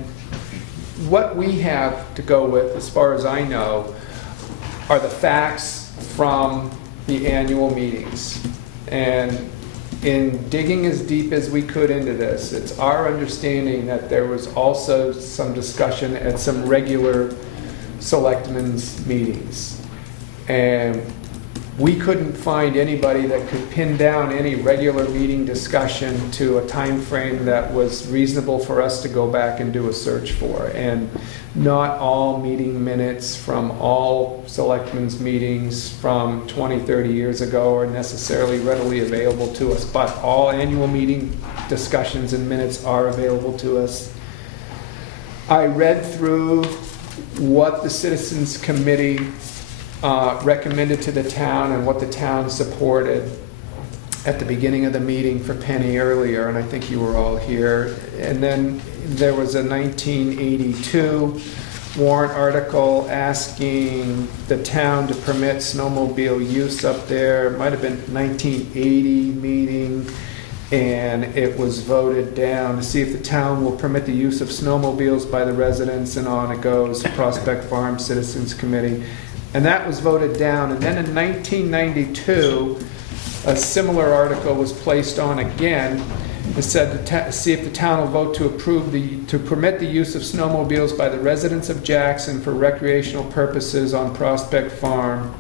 what we have to go with, as far as I know, are the facts from the annual meetings. And in digging as deep as we could into this, it's our understanding that there was also some discussion at some regular selectmen's meetings. And we couldn't find anybody that could pin down any regular meeting discussion to a time frame that was reasonable for us to go back and do a search for. And not all meeting minutes from all selectmen's meetings from 20, 30 years ago are necessarily readily available to us, but all annual meeting discussions and minutes are available to us. I read through what the Citizens Committee recommended to the town and what the town supported at the beginning of the meeting for Penny earlier, and I think you were all here. And then there was a 1982 warrant article asking the town to permit snowmobile use up there. It might have been 1980 meeting, and it was voted down to see if the town will permit the use of snowmobiles by the residents, and on it goes, Prospect Farm Citizens Committee. And that was voted down. And then in 1992, a similar article was placed on again. It said to see if the town will vote to permit the use of snowmobiles by the residents of Jackson for recreational purposes on Prospect Farm,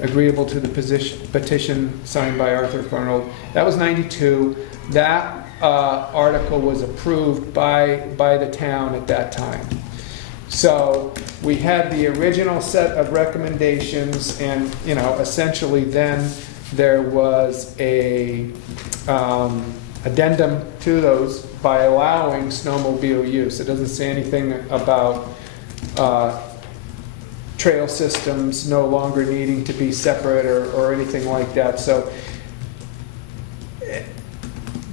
agreeable to the petition signed by Arthur Fernald. That was 92. That article was approved by the town at that time. So we had the original set of recommendations, and essentially then there was a addendum to those by allowing snowmobile use. It doesn't say anything about trail systems no longer needing to be separate or anything like that. So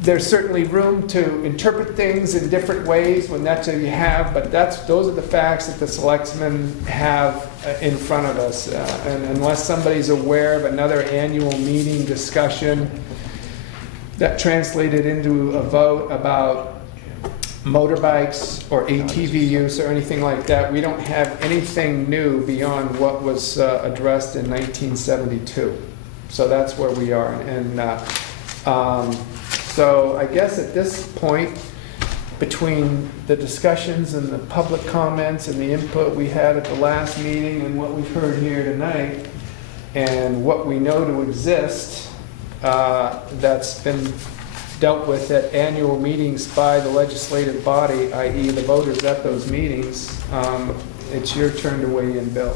there's certainly room to interpret things in different ways when that's what you have, but those are the facts that the selectmen have in front of us. And unless somebody's aware of another annual meeting discussion that translated into a vote about motorbikes or ATV use or anything like that, we don't have anything new beyond what was addressed in 1972. So that's where we are. So I guess at this point, between the discussions and the public comments and the input we had at the last meeting and what we've heard here tonight, and what we know to exist that's been dealt with at annual meetings by the legislative body, i.e. the voters at those meetings, it's your turn to weigh in, Bill.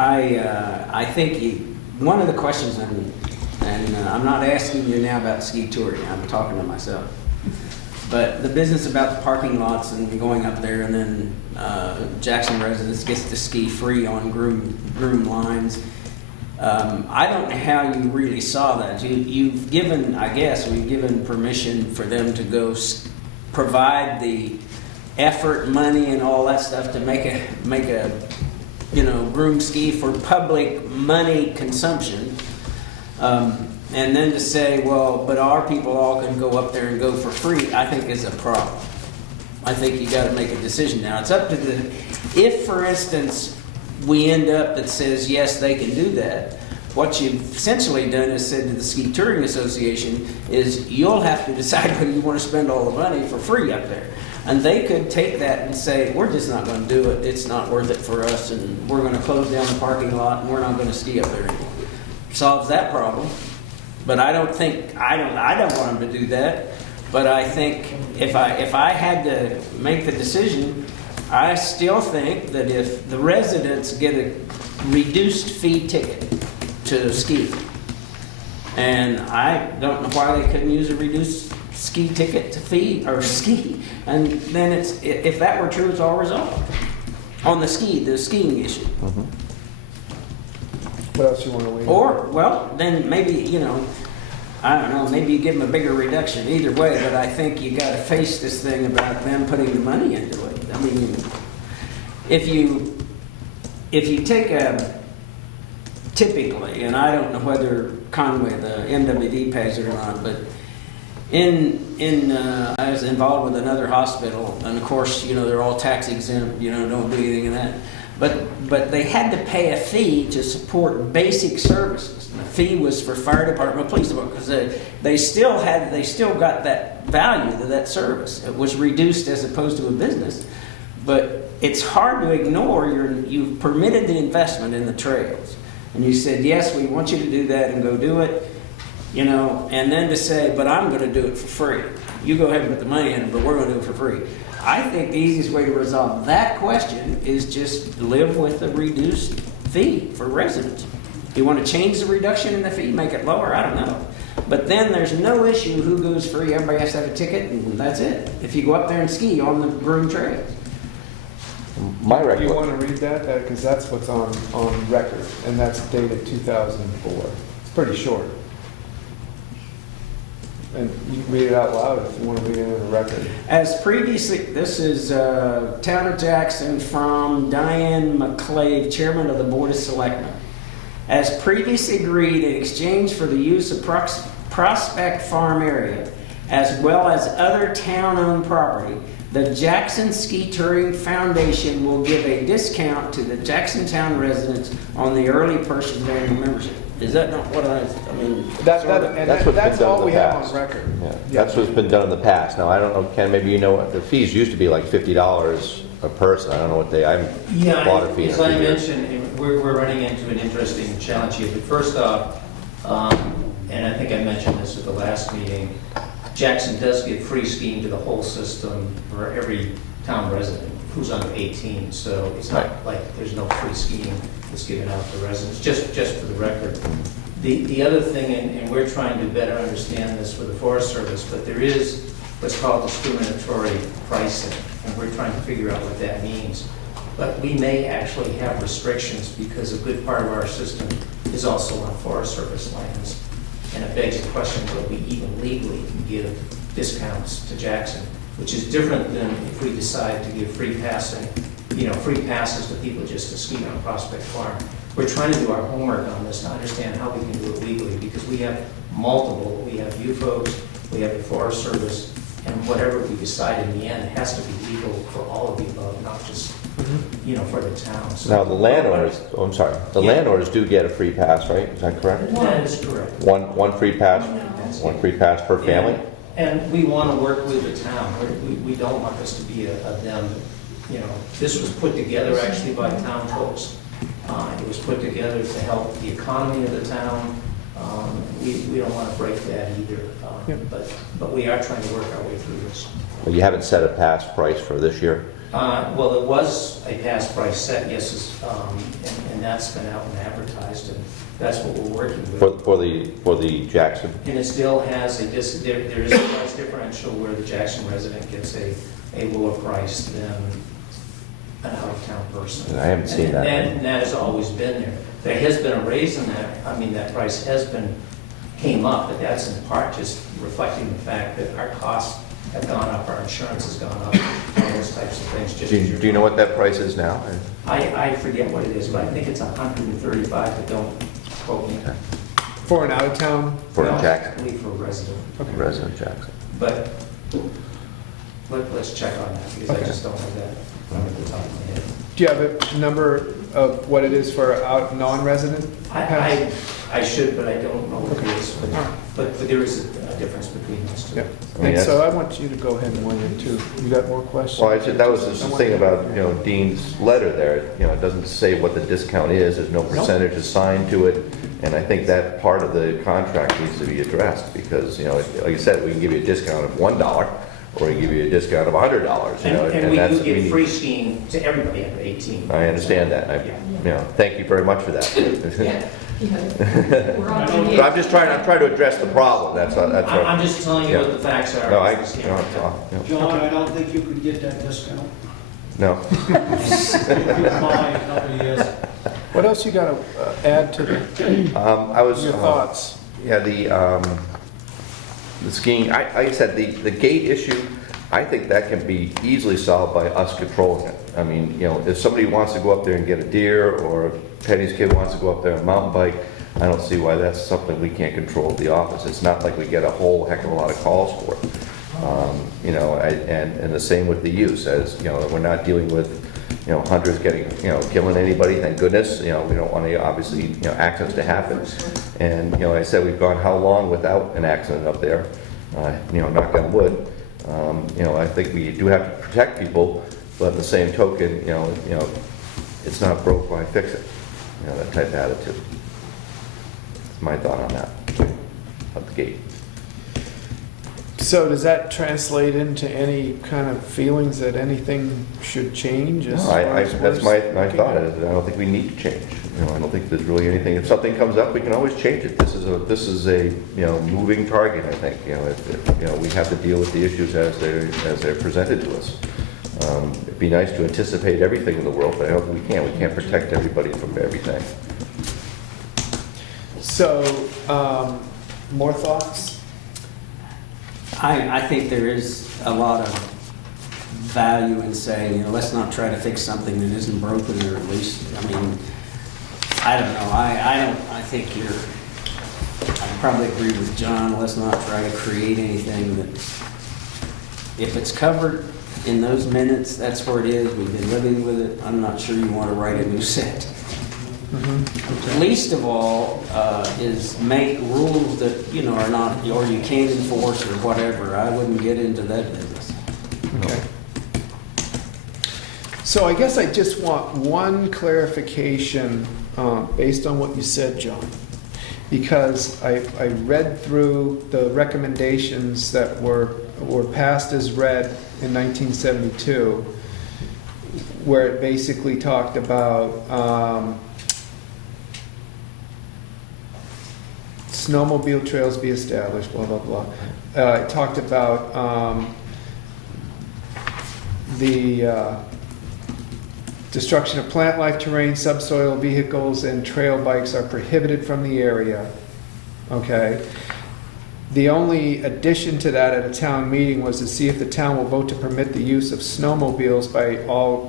I think one of the questions, and I'm not asking you now about ski touring, I'm talking to myself, but the business about the parking lots and going up there, and then Jackson residents gets to ski free on groom lines. I don't know how you really saw that. You've given, I guess, we've given permission for them to go provide the effort, money, and all that stuff to make a groom ski for public money consumption, and then to say, well, but our people all can go up there and go for free, I think is a problem. I think you got to make a decision now. It's up to if, for instance, we end up that says yes, they can do that. What you've essentially done is said to the Ski Touring Association is you'll have to decide whether you want to spend all the money for free up there. And they could take that and say, we're just not going to do it. It's not worth it for us, and we're going to close down the parking lot, and we're not going to ski up there anymore. Solves that problem. But I don't want them to do that. But I think if I had to make the decision, I still think that if the residents get a reduced fee ticket to ski, and I don't know why they couldn't use a reduced ski ticket to fee, or ski, and then it's, if that were true, it's all resolved on the skiing issue. What else you want to weigh? Or, well, then maybe, you know, I don't know, maybe you give them a bigger reduction either way, but I think you gotta face this thing about them putting the money into it. I mean, if you take typically, and I don't know whether Conway, the MWD pays it or not, but I was involved with another hospital, and of course, you know, they're all tax exempt, you know, don't do anything in that. But they had to pay a fee to support basic services. And the fee was for fire department, police department, because they still got that value to that service. It was reduced as opposed to a business. But it's hard to ignore, you've permitted the investment in the trails. And you said, yes, we want you to do that and go do it, you know, and then to say, but I'm going to do it for free. You go ahead and put the money in, but we're going to do it for free. I think the easiest way to resolve that question is just live with the reduced fee for residents. You want to change the reduction in the fee, make it lower? I don't know. But then there's no issue who goes free. Everybody has to have a ticket, and that's it. If you go up there and ski on the groomed trails. My You recollection. want to read that? Because that's what's on record, and that's dated 2004. It's pretty short. And you can read it out loud if you want to read it in the record. As previously, this is Town of Jackson from Diane McClave, Chairman of the Board of Selectmen. As previously agreed, in exchange for the use of Prospect Farm area, as well as other town-owned property, the Jackson Ski Touring Foundation will give a discount to the Jackson Town residents on the early purchase of annual membership. Is that not what I mean? That's what's been done all in we the have past. on record. Yeah, that's what's been done in the past. Now, I don't know, Ken, maybe you know what, the fees used to be like $50 a person. I don't know what I haven't bought a fee in As a I few years. mentioned, we're running into an interesting challenge here. But first off, and I think I mentioned this at the last meeting, Jackson does give free skiing to the whole system for every town resident who's under 18. So it's not like there's no free skiing that's given out to residents, just for the record. The other thing, and we're trying to better understand this with the Forest Service, but there is what's called discriminatory pricing, and we're trying to figure out what that means. But we may actually have restrictions because a good part of our system is also on Forest Service lands. And it begs the question, will we even legally give discounts to Jackson, which is different than if we decide to give free passing, free passes to people just to ski on Prospect Farm. We're trying to do our homework on this to understand how we can do it legally, because we have we have you folks, we have the Forest Service, and whatever we decide in the end, it has to be legal for all of the above, not just, for the town. So Now, the landowners, the landowners do get a free pass, right? Is that correct? that is correct. One free pass, one free pass per family? And we want to work with the town. We don't want this to be a them, This was put together actually by town folks. It was put together to help the economy of the town. We don't want to break that either, but we are trying to work our way through this. Well, you haven't set a pass price for this year? Well, there was a pass price set, yes, and that's been out and advertised, and that's what we're working with. For the Jackson? And it still has there is a price differential where the Jackson resident gets a lower price than an out-of-town person. I haven't seen that. And that has always been there. There has been a raise in that. I mean, that price came up, but that's in part just reflecting the fact that our costs have gone up, our insurance has gone up, all those types of things. Do you know what that price is now? I forget what it is, but I think it's 135, but don't quote me. For an out-of-town? For No, a Jackson? I believe for a resident. Okay. Resident Jackson. But let's check on that, because I just don't have that at the top of my head. Do you have a number of what it is for a non-resident? I should, but I don't know what it is. All right. But there is a difference between those two. Yeah. And so I want you to go ahead and weigh in too. You got more questions? Well, that was just the thing about, Dean's letter there. It doesn't say what the discount is. There's no percentage assigned to it. And I think that part of the contract needs to be addressed because, like I said, we can give you a discount of $1 or we can give you a discount of $100. And we do give free skiing to everybody under 18. I understand that. Thank you very much for that. We're all doing So I'm trying to address the problem, that's all. I'm just telling you what the facts are. No, I, This no, can't it's be done. all, no. John, I don't think you could get that discount. No. If you buy a couple of years. What else you got to add to your thoughts? Yeah, the skiing, like I said, the gate issue, I think that can be easily solved by us controlling it. I mean, you know, if somebody wants to go up there and get a deer, or Penny's kid wants to go up there and mountain bike, I don't see why that's something we can't control at the office. It's not like we get a whole heck of a lot of calls for it. You know, and the same with the use, as, you know, we're not dealing with, you know, hunters getting, you know, killing anybody, thank goodness. You know, we don't want any, obviously, you know, accidents to happen. And, you know, like I said, we've gone how long without an accident up there? You know, knock on wood. You know, I think we do have to protect people, but in the same token, you know, it's not broke, why fix it? You know, that type of attitude. That's my thought on that, at the gate. So does that translate into any kind of feelings that anything should change? As No, far as that's we're my looking thought, at? is that I don't think we need to change. You know, I don't think there's really anything, if something comes up, we can always change it. This is a, you know, moving target, I think. You know, if you know, we have to deal with the issues as they're presented to us. It'd be nice to anticipate everything in the world, but I don't think we can. We can't protect everybody from everything. So, more thoughts? I think there is a lot of value in saying, you know, let's not try to fix something that isn't broken, or at least, I mean, I don't know, I think I probably agree with John, let's not try to create anything that, if it's covered in those minutes, that's where it is, we've been living with it, I'm not sure you want to write a new set. Least of all is make rules that, you know, are not, or you can't enforce or whatever. I wouldn't get into that business. Okay. So I guess I just want one clarification based on what you said, John. Because I read through the recommendations that were passed as read in 1972, where it basically talked about snowmobile trails be established, blah, blah, blah. It talked about the destruction of plant life, terrain, subsoil vehicles, and trail bikes are prohibited from the area. Okay? The only addition to that at a town meeting was to see if the town will vote to permit the use of snowmobiles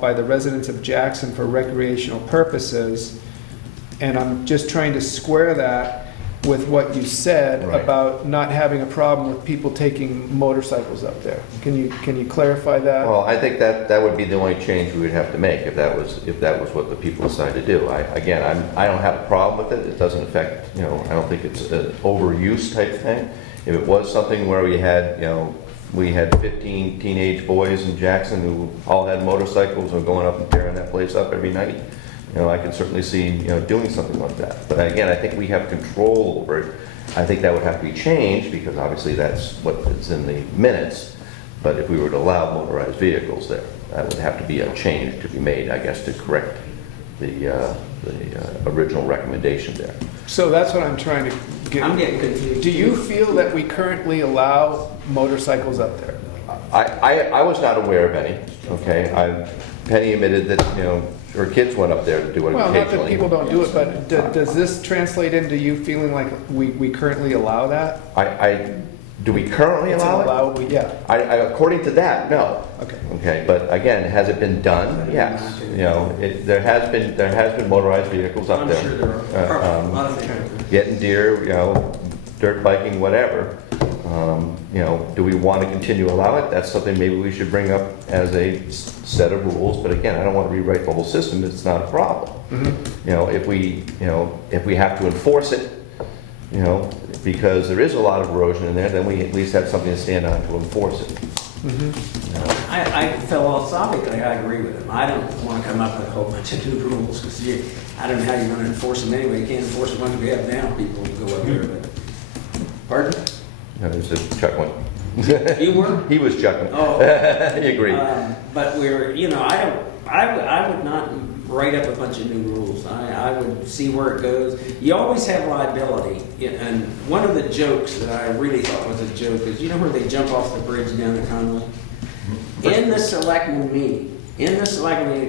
by the residents of Jackson for recreational purposes. And I'm just trying to square that with what you said about not having a problem with people taking motorcycles up there. Can you clarify that? Well, I think that would be the only change we would have to make if that was what the people decide to do. I don't have a problem with it. It doesn't affect, you know, I don't think it's an overuse type thing. If it was something where we had 15 teenage boys in Jackson who all had motorcycles and going up and tearing that place up every night, you know, I can certainly see, you know, doing something like that. But again, I think we have control over it. I think that would have to be changed because obviously that's what is in the minutes. But if we were to allow motorized vehicles there, that would have to be a change to be made, I guess, to correct the original recommendation there. So that's what I'm trying to get. I'm getting confused. Do you feel that we currently allow motorcycles up there? I was not aware of any, okay? Penny admitted that, you know, her kids went up there to do it Well, not occasionally. that people don't do it, but does this translate into you feeling like we currently allow that? Do we currently It's an allow it? allowable, yeah. According to that, no. Okay. Okay, but again, has it been done? Yes. You know, there has been motorized vehicles up I'm there. sure there are a lot of things. Getting deer, you know, dirt biking, whatever. You know, do we want to continue to allow it? That's something maybe we should bring up as a set of rules, but again, I don't want to rewrite the whole system, it's not a problem. You know, if we have to enforce it, you know, because there is a lot of erosion in there, then we at least have something to stand on to enforce it. I philosophically, I agree with him. I don't want to come up with a whole bunch of new rules, because I don't know how you're going to enforce them anyway. You can't enforce the ones we have now, people go up there, but. Pardon? No, there's a chuckling. You were? He was chuckling. Oh. He agreed. But we're, you know, I would not write up a bunch of new rules. I would see where it goes. You always have liability, and one of the jokes that I really thought was a joke is, you know where they jump off the bridge down to Conway? In the selectmen meeting, in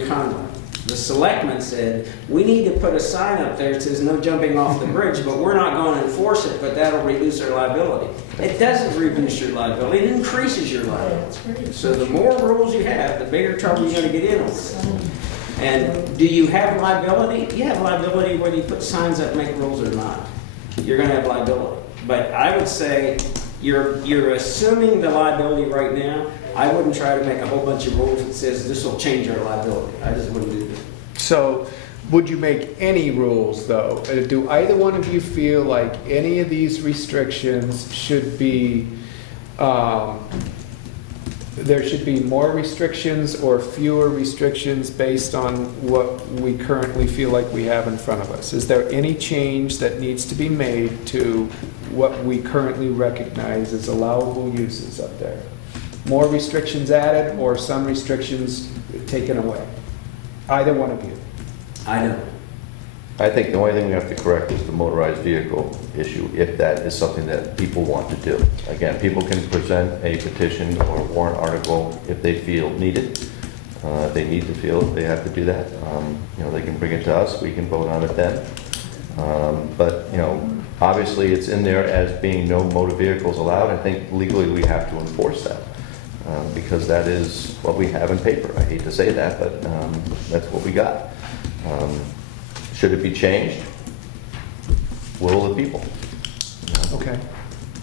Conway, the selectmen said, we need to put a sign up there that says no jumping off the bridge, but we're not going to enforce it, but that'll reduce our liability. It doesn't reduce your liability, it increases your liability. So the more rules you have, the bigger trouble you're going to get in with. And do you have liability? You have liability whether you put signs up, make rules or not. You're going to have liability. But I would say you're assuming the liability right now. I wouldn't try to make a whole bunch of rules that says this will change our liability. I just wouldn't do that. So, would you make any rules, though? Do either one of you feel like any of these restrictions should be, there should be more restrictions or fewer restrictions based on what we currently feel like we have in front of us? Is there any change that needs to be made to what we currently recognize as allowable uses up there? More restrictions added or some restrictions taken away? Either one of you. I don't. I think the only thing we have to correct is the motorized vehicle issue, if that is something that people want to do. Again, people can present a petition or warrant article if they feel needed. They need to feel they have to do that. They can bring it to us, we can vote on it then. But obviously it's in there as being no motor vehicles allowed. I think legally we have to enforce that. Because that is what we have in paper. I hate to say that, but that's what we got. Should it be changed? Will the people? Okay.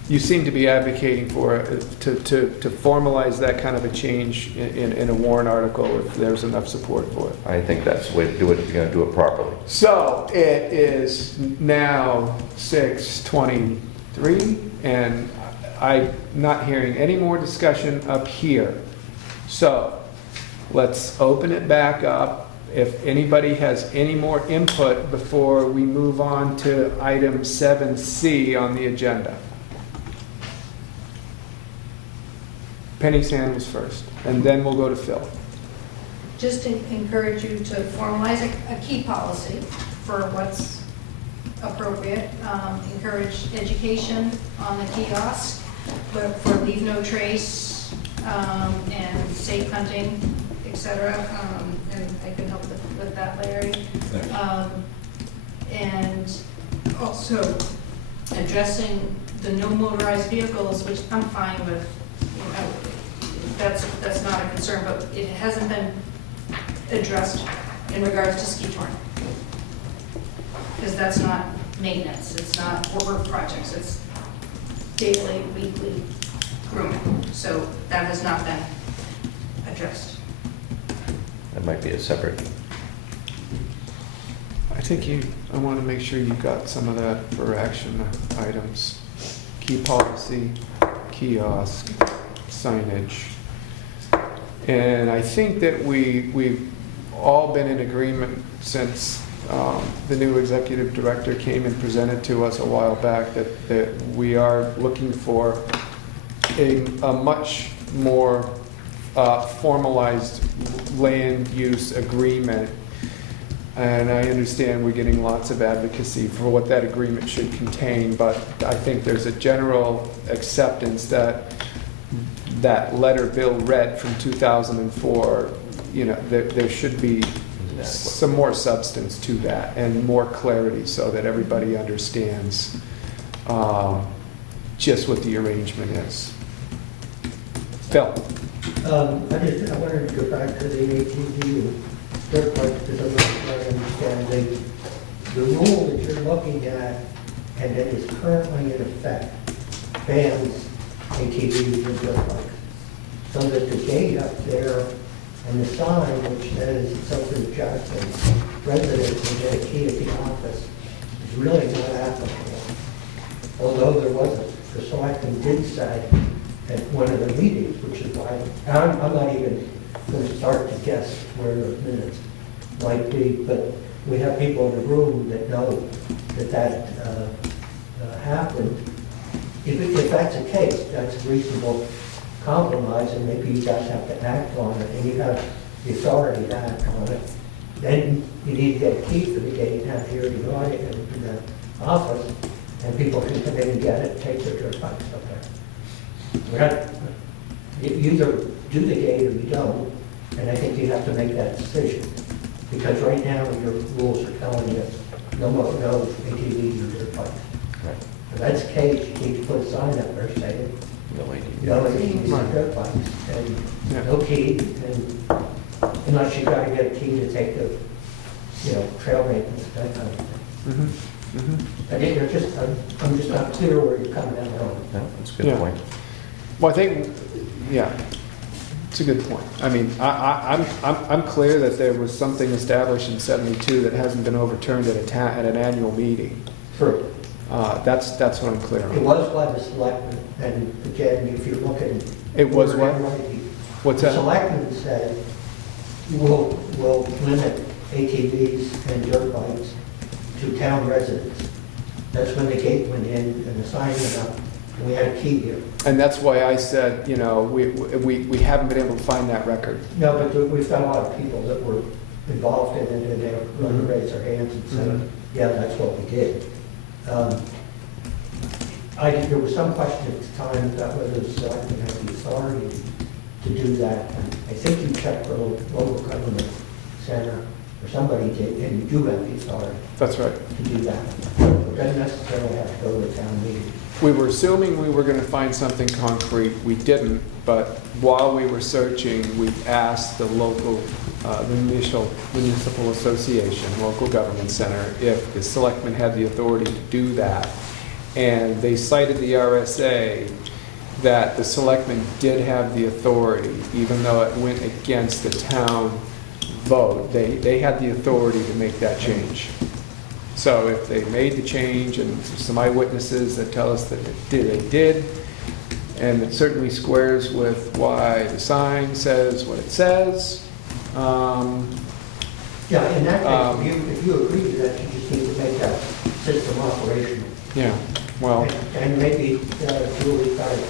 You seem to be advocating for to formalize that kind of a change in a warrant article if there's enough support for it. I think that's the way to do it if you're going to do it properly. So it is now 6:23, and I'm not hearing any more discussion up here. So let's open it back up. If anybody has any more input before we move on to item 7C on the agenda. Penny's hand was first, and then we'll go to Phil. Just to encourage you to formalize a key policy for what's appropriate. Encourage education on the kiosk for leave no trace and safe hunting, etc. And I can help with that, Larry. And also addressing the no motorized vehicles, which I'm fine with. That's not a concern, but it hasn't been addressed in regards to ski touring. Because that's not maintenance, it's not work projects, it's daily, weekly grooming. So that has not been addressed. That might be a separate. I think I want to make sure you got some of that for action items. Key policy, kiosk, signage. And I think that we've all been in agreement since the new executive director came and presented to us a while back that we are looking for a much more formalized land use agreement. And I understand we're getting lots of advocacy for what that agreement should contain, but I think there's a general acceptance that that letter Bill read from 2004, there should be some more substance to that and more clarity so that everybody understands just what the arrangement is. Phil? I wanted to go back to the ATV and dirt bikes because I'm not sure I understand. The rule that you're looking at and that is currently in effect bans ATVs and dirt bikes. So that the gate up there and the sign which says it's open to Jackson residents and get a key at the office is really not applicable. Although the selectmen did say at one of the meetings, which is why I'm not even going to start to guess where those minutes might be, but we have people in the room that know that happened. If that's the case, that's a reasonable compromise, and maybe you guys have to act on it, and you have the authority to act on it. then you need to get a key for the gate, and have here in the audience, in the office, and people can come in and get it, take their dirt bikes up there. We're not, you either do the gate or you don't, and I think you have to make that decision. Because right now, your rules are telling you, no ATVs or dirt bikes. Right. If that's the case, you need to put a sign up there saying, No idea. no ATVs or dirt bikes, Yeah. and no key, and unless you gotta get a key to take the, trail maintenance, that kind of thing. Mhm, mhm. I think you're just, I'm just not clear where you're coming down wrong. Yeah, that's a good Yeah. point. Well, I think, yeah, it's a good point. I mean, I'm clear that there was something established in '72 that hasn't been overturned at an annual meeting. True. That's what I'm clear It on. was by the selectmen, and again, if you look at. It was what? What's The that? selectmen said, we'll limit ATVs and dirt bikes to town residents. That's when the gate went in and the sign went up, and we had a key here. And that's why I said, we haven't been able to find that record. No, but we've got a lot of people that were involved in it, and they're going to raise their hands and say, Mhm. yeah, that's what we did. There was some question at the time about whether the selectmen had the authority to do that. I think you checked the local government center, or somebody did, and you do have the authority That's right. to do that. It doesn't necessarily have to go to a town meeting. We were assuming we were going to find something concrete. We didn't, but while we were searching, we asked the local, the municipal association, local government center, if the selectmen had the authority to do that. And they cited the RSA that the selectmen did have the authority, even though it went against the town vote. They had the authority to make that change. So if they made the change, and some eyewitnesses that tell us that they did, and it certainly squares with why the sign says what it says. Yeah, in that case, if you agree to that, you just need to make that system operational. Yeah, well, And maybe Julie's got to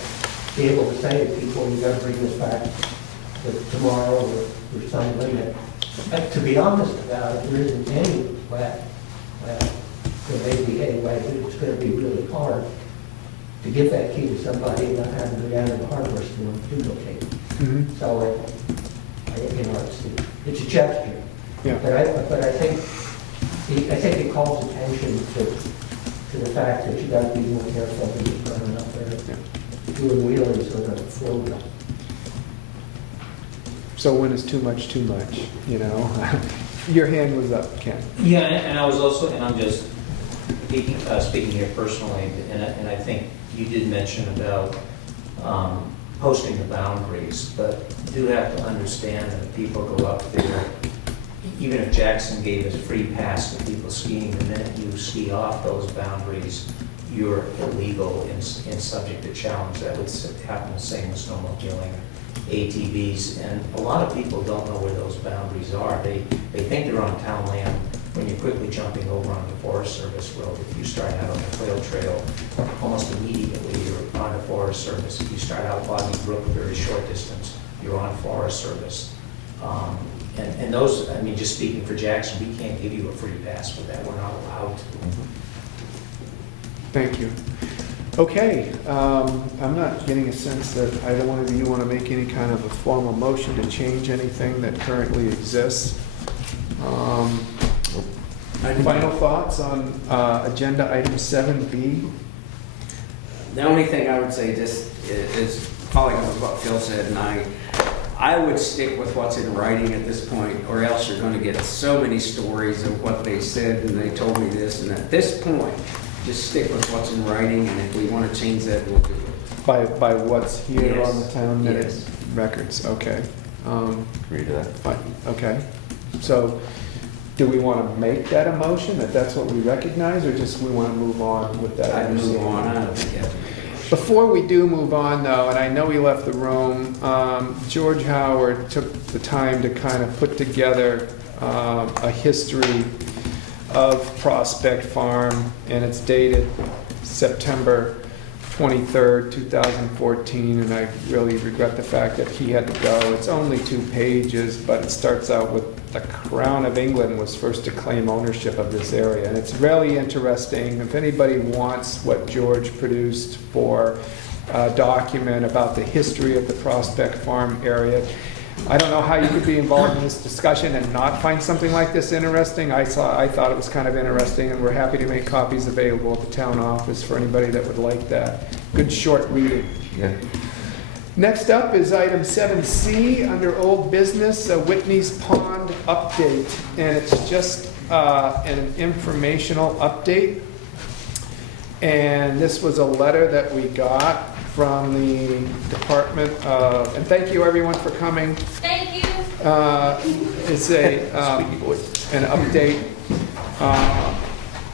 be able to say to people, you got to bring this back tomorrow or some limit. To be honest about it, there isn't any way, there may be any way, but it's going to be really hard to give that key to somebody and not have them go down to the hardware store and duplicate it. mhm, So, it's a gesture. yeah. But I think it calls attention to the fact that you gotta be more careful when you're running up there, doing wheelies with a four-wheel. So when is too much, Your hand was up, Ken. Yeah, and I was also, and I'm just speaking here personally, and I think you did mention about posting the boundaries, but do have to understand that people go up there, even if Jackson gave us a free pass to people skiing, the minute you ski off those boundaries, you're illegal and subject to challenge. That would happen the same with snowmobiling, ATVs, and a lot of people don't know where those boundaries are. They think they're on town land when you're quickly jumping over onto the Forest Service road. If you start out on the Quail Trail, almost immediately you're on the Forest Service. If you start out Boggy Brook, a very short distance, you're on Forest Service. And those, I mean, just speaking for Jackson, we can't give you a free pass for that. We're not allowed to. Thank you. Okay, I'm not getting a sense that either one of you want to make any kind of a formal motion to change anything that currently exists. Final thoughts on agenda item 7B? The only thing I would say just is following up with what Phil said, and I would stick with what's in writing at this point, or else you're going to get so many stories of what they said and they told me this, and at this point, just stick with what's in writing, and if we want to change that, we'll do it. By what's here Yes. on the town minutes Yes. records, okay. Agree to that. Fine, okay. So, do we want to make that a motion, that that's what we recognize, or just we want to move on with that? I'd move on. I don't think you have to make it. Before we do move on, though, and I know he left the room, George Howard took the time to kind of put together a history of Prospect Farm, and it's dated September 23rd, 2014, and I really regret the fact that he had to go. It's only 2 pages, but it starts out with the Crown of England was first to claim ownership of this area. And it's really interesting. If anybody wants what George produced for a document about the history of the Prospect Farm area, I don't know how you could be involved in this discussion and not find something like this interesting. I thought it was kind of interesting, and we're happy to make copies available at the town office for anybody that would like that. Good short reading. Yeah. Next up is item 7C under old business, Whitney's Pond update. And it's just an informational update. And this was a letter that we got from the Department of, and thank you everyone for coming. Thank you. It's an update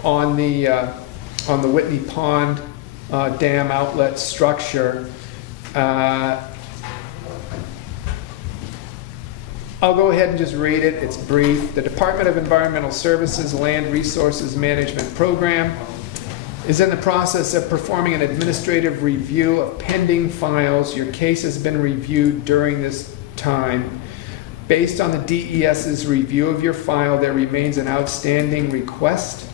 on the Whitney Pond dam outlet structure. I'll go ahead and just read it. It's brief. The Department of Environmental Services Land Resources Management Program is in the process of performing an administrative review of pending files. Your case has been reviewed during this time. Based on the DES's review of your file, there remains an outstanding request.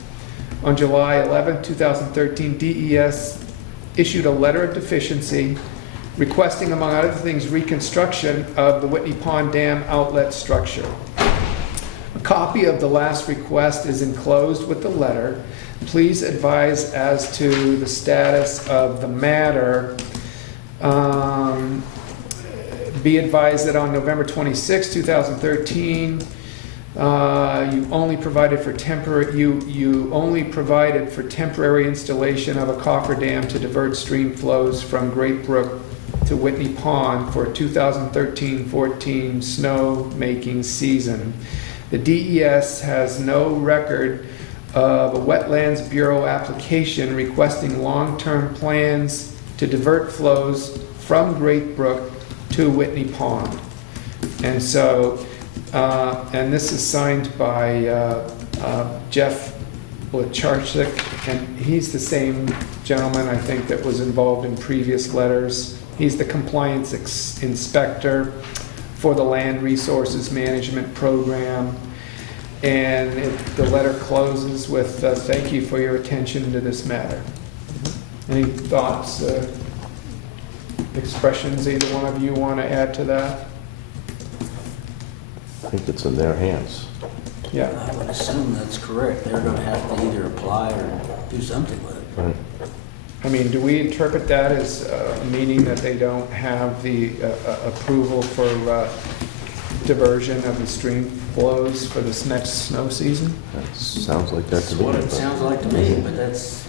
On July 11, 2013, DES issued a letter of deficiency requesting, among other things, reconstruction of the Whitney Pond Dam outlet structure. A copy of the last request is enclosed with the letter. Please advise as to the status of the matter. Be advised that on November 26, 2013, you only provided for temporary installation of a cofferdam to divert stream flows from Great Brook to Whitney Pond for 2013-14 snow-making season. The DES has no record of a Wetlands Bureau application requesting long-term plans to divert flows from Great Brook to Whitney Pond. And so, and this is signed by Jeff Lecharczyk, and he's the same gentleman, I think, that was involved in previous letters. He's the compliance inspector for the Land Resources Management Program. And the letter closes with, thank you for your attention to this matter. Any thoughts, expressions either one of you want to add to that? I think it's in their hands. Yeah. I would assume that's correct. They're gonna have to either apply or do something with it. Right. I mean, do we interpret that as meaning that they don't have the approval for diversion of the stream flows for this next snow season? That sounds like that to That's me. what it sounds like to me, but that's,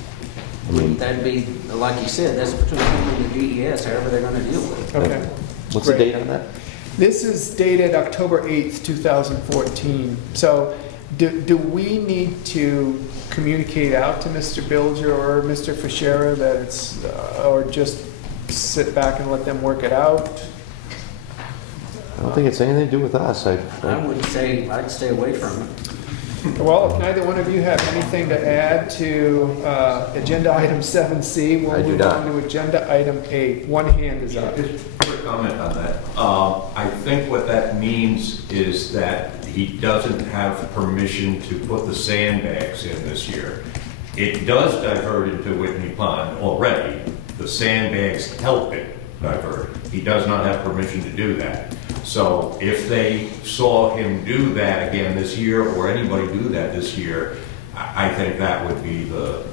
wouldn't that be, like you said, that's between them and the DES, however they're gonna deal with it. Okay. What's the Great. date on that? This is dated October 8th, 2014. So do we need to communicate out to Mr. Bilger or Mr. Fischera that it's, or just sit back and let them work it out? I don't think it's anything to do with us. I would say, I'd stay away from it. Well, if neither one of you have anything to add to agenda item 7C, we'll I do move not. on to agenda item 8. One hand is up. Just a quick comment on that. I think what that means is that he doesn't have permission to put the sandbags in this year. It does divert into Whitney Pond already. The sandbags help it divert. He does not have permission to do that. So if they saw him do that again this year, or anybody do that this year, I think that would be the,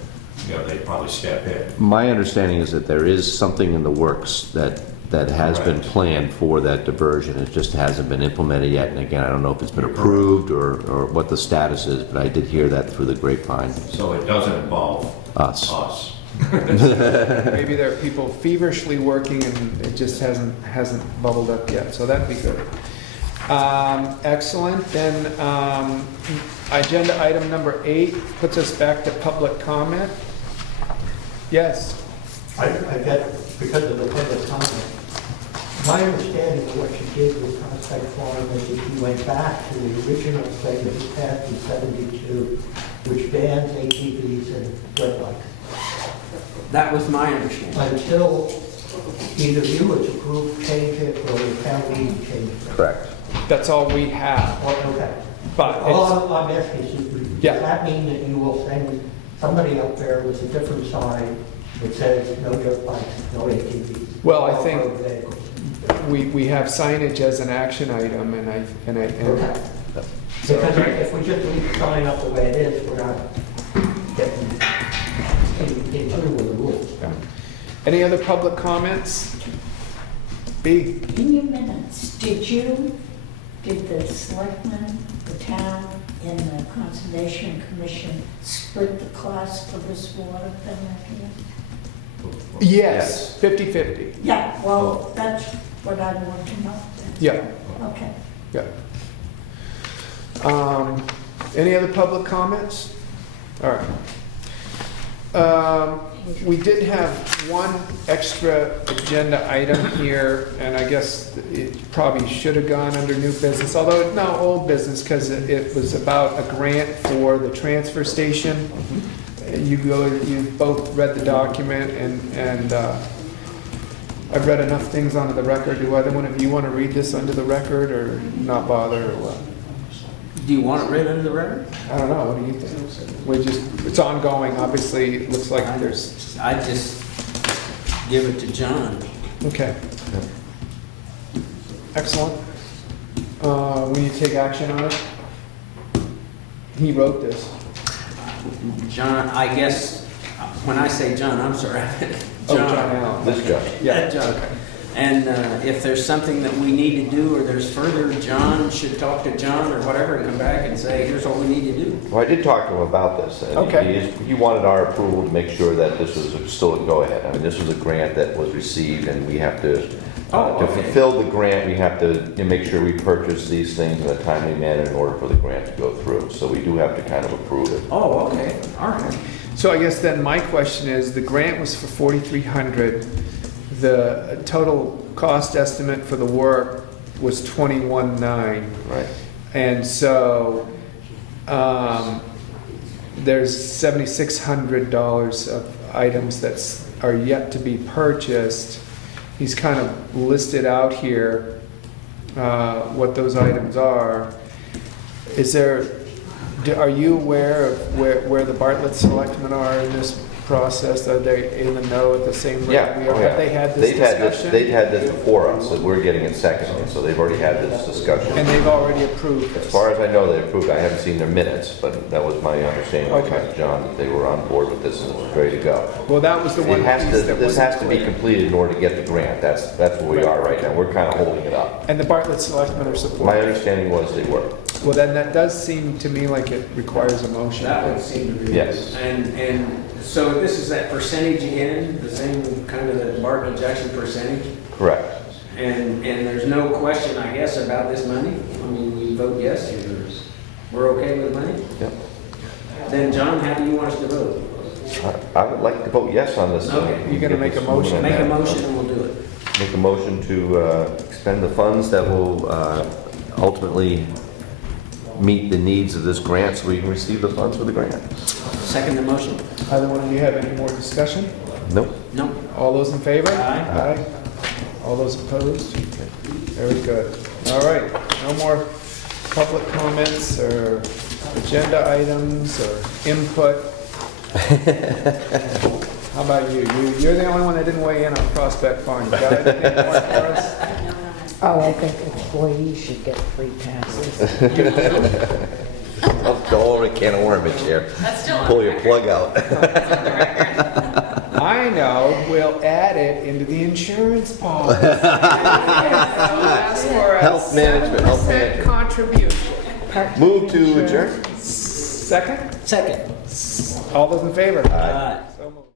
they'd probably step in. My understanding is that there is something in the works that has been planned for that diversion. It just hasn't been implemented yet. And again, I don't know if it's been approved or what the status is, but I did hear that through the grapevine. So it doesn't involve us. Maybe there are people feverishly working and it just hasn't bubbled up yet, so that'd be good. Excellent. Then agenda item number 8 puts us back to public comment. Yes. I got, because of the public comment, my understanding of what you did with Prospect Farm was that you went back to the original thing that was passed in '72, which bans ATVs and wet bikes. That was my understanding. until either you as a group change it or the town meeting change it. Correct. That's all we have. Oh, okay. But All it's, I'm asking is, Yeah. does that mean that you will send somebody up there with a different sign that says no dirt bikes, no ATVs? Well, I all think- road vehicles? we have signage as an action item, and Okay. Because if we just leave the sign up the way it is, we're not getting in through with the rules. any other public comments? B? In your minutes, did the selectmen, the town, and the conservation commission split the cost for this water thing right here? Yes, 50/50. Yeah, well, that's what I want to know. Yeah, Okay. yeah. Any other public comments? All right. We did have one extra agenda item here, and I guess it probably should have gone under new business, although no, old business, because it was about a grant for the transfer station. You both read the document, and I've read enough things onto the record. Do either one of you want to read this under the record, or not bother, or what? Do you want it read under the record? I don't know, what do you think? It's ongoing, obviously, it looks like there's, I just give it to John. okay. Excellent. We need to take action on it? He wrote this. John, I guess, when I say John, I'm sorry. Oh, John Allen. This John. Yeah, John. And if there's something that we need to do, or there's further, John should talk to John or whatever, and come back and say, here's what we need to do. Well, I did talk to him about this. And Okay. he wanted our approval to make sure that this was still a go-ahead. I mean, this was a grant that was received, and we have to, to fulfill the grant, we have to make sure we purchase these things in a timely manner in order for the grant to go through. So we do have to kind of approve it. Oh, okay, all right. So I guess then my question is, the grant was for $4,300. The total cost estimate for the work was $21,900. Right. And so there's $7,600 of items that are yet to be purchased. He's kind of listed out here what those items are. Are you aware of where the Bartlett Selectmen are in this process? Are they in the know at the same rate Yeah. we are? Oh, yeah. Have they had this discussion? They've had this before us, and we're getting it secondly, so they've already had this discussion. And they've already approved As this? far as I know, they approved. I haven't seen their minutes, but that was my understanding Okay. from John, that they were on board with this and it was ready to go. Well, that was the one piece that wasn't This has to be clear. completed in order to get the grant. That's where we are right now. We're kind of holding it up. And the Bartlett Selectmen are My supporting? understanding was they were. Well, then that does seem to me like it requires a motion. That would seem to be. Yes. And so this is that percentage again, the same kind of the Bartlett Jackson percentage? Correct. And there's no question, I guess, about this money? I mean, we vote yes, or we're okay with the money? Yep. Then, John, how do you want us to vote? I would like to vote yes on this. Okay. You're gonna make a motion? Make a motion and we'll do it. Make a motion to expend the funds that will ultimately meet the needs of this grant so we can receive the funds for the grant. Second the motion? Either one of you have any more discussion? Nope. No. All those in favor? Aye. Aye. All those opposed? Very good. All right, no more public comments or agenda items or input. How about you? You're the only one that didn't weigh in on Prospect Farm. You got anything more for us? Oh, I think employees should get free passes. Don't open a can of worms, Chair. That's still on Pull the your record. plug out. That's on the record. I know, we'll add it into the insurance policy. Ask for a Health management, health 7% management. contribution. Move to adjourn. Second? Second. All those in favor? Aye. So moved.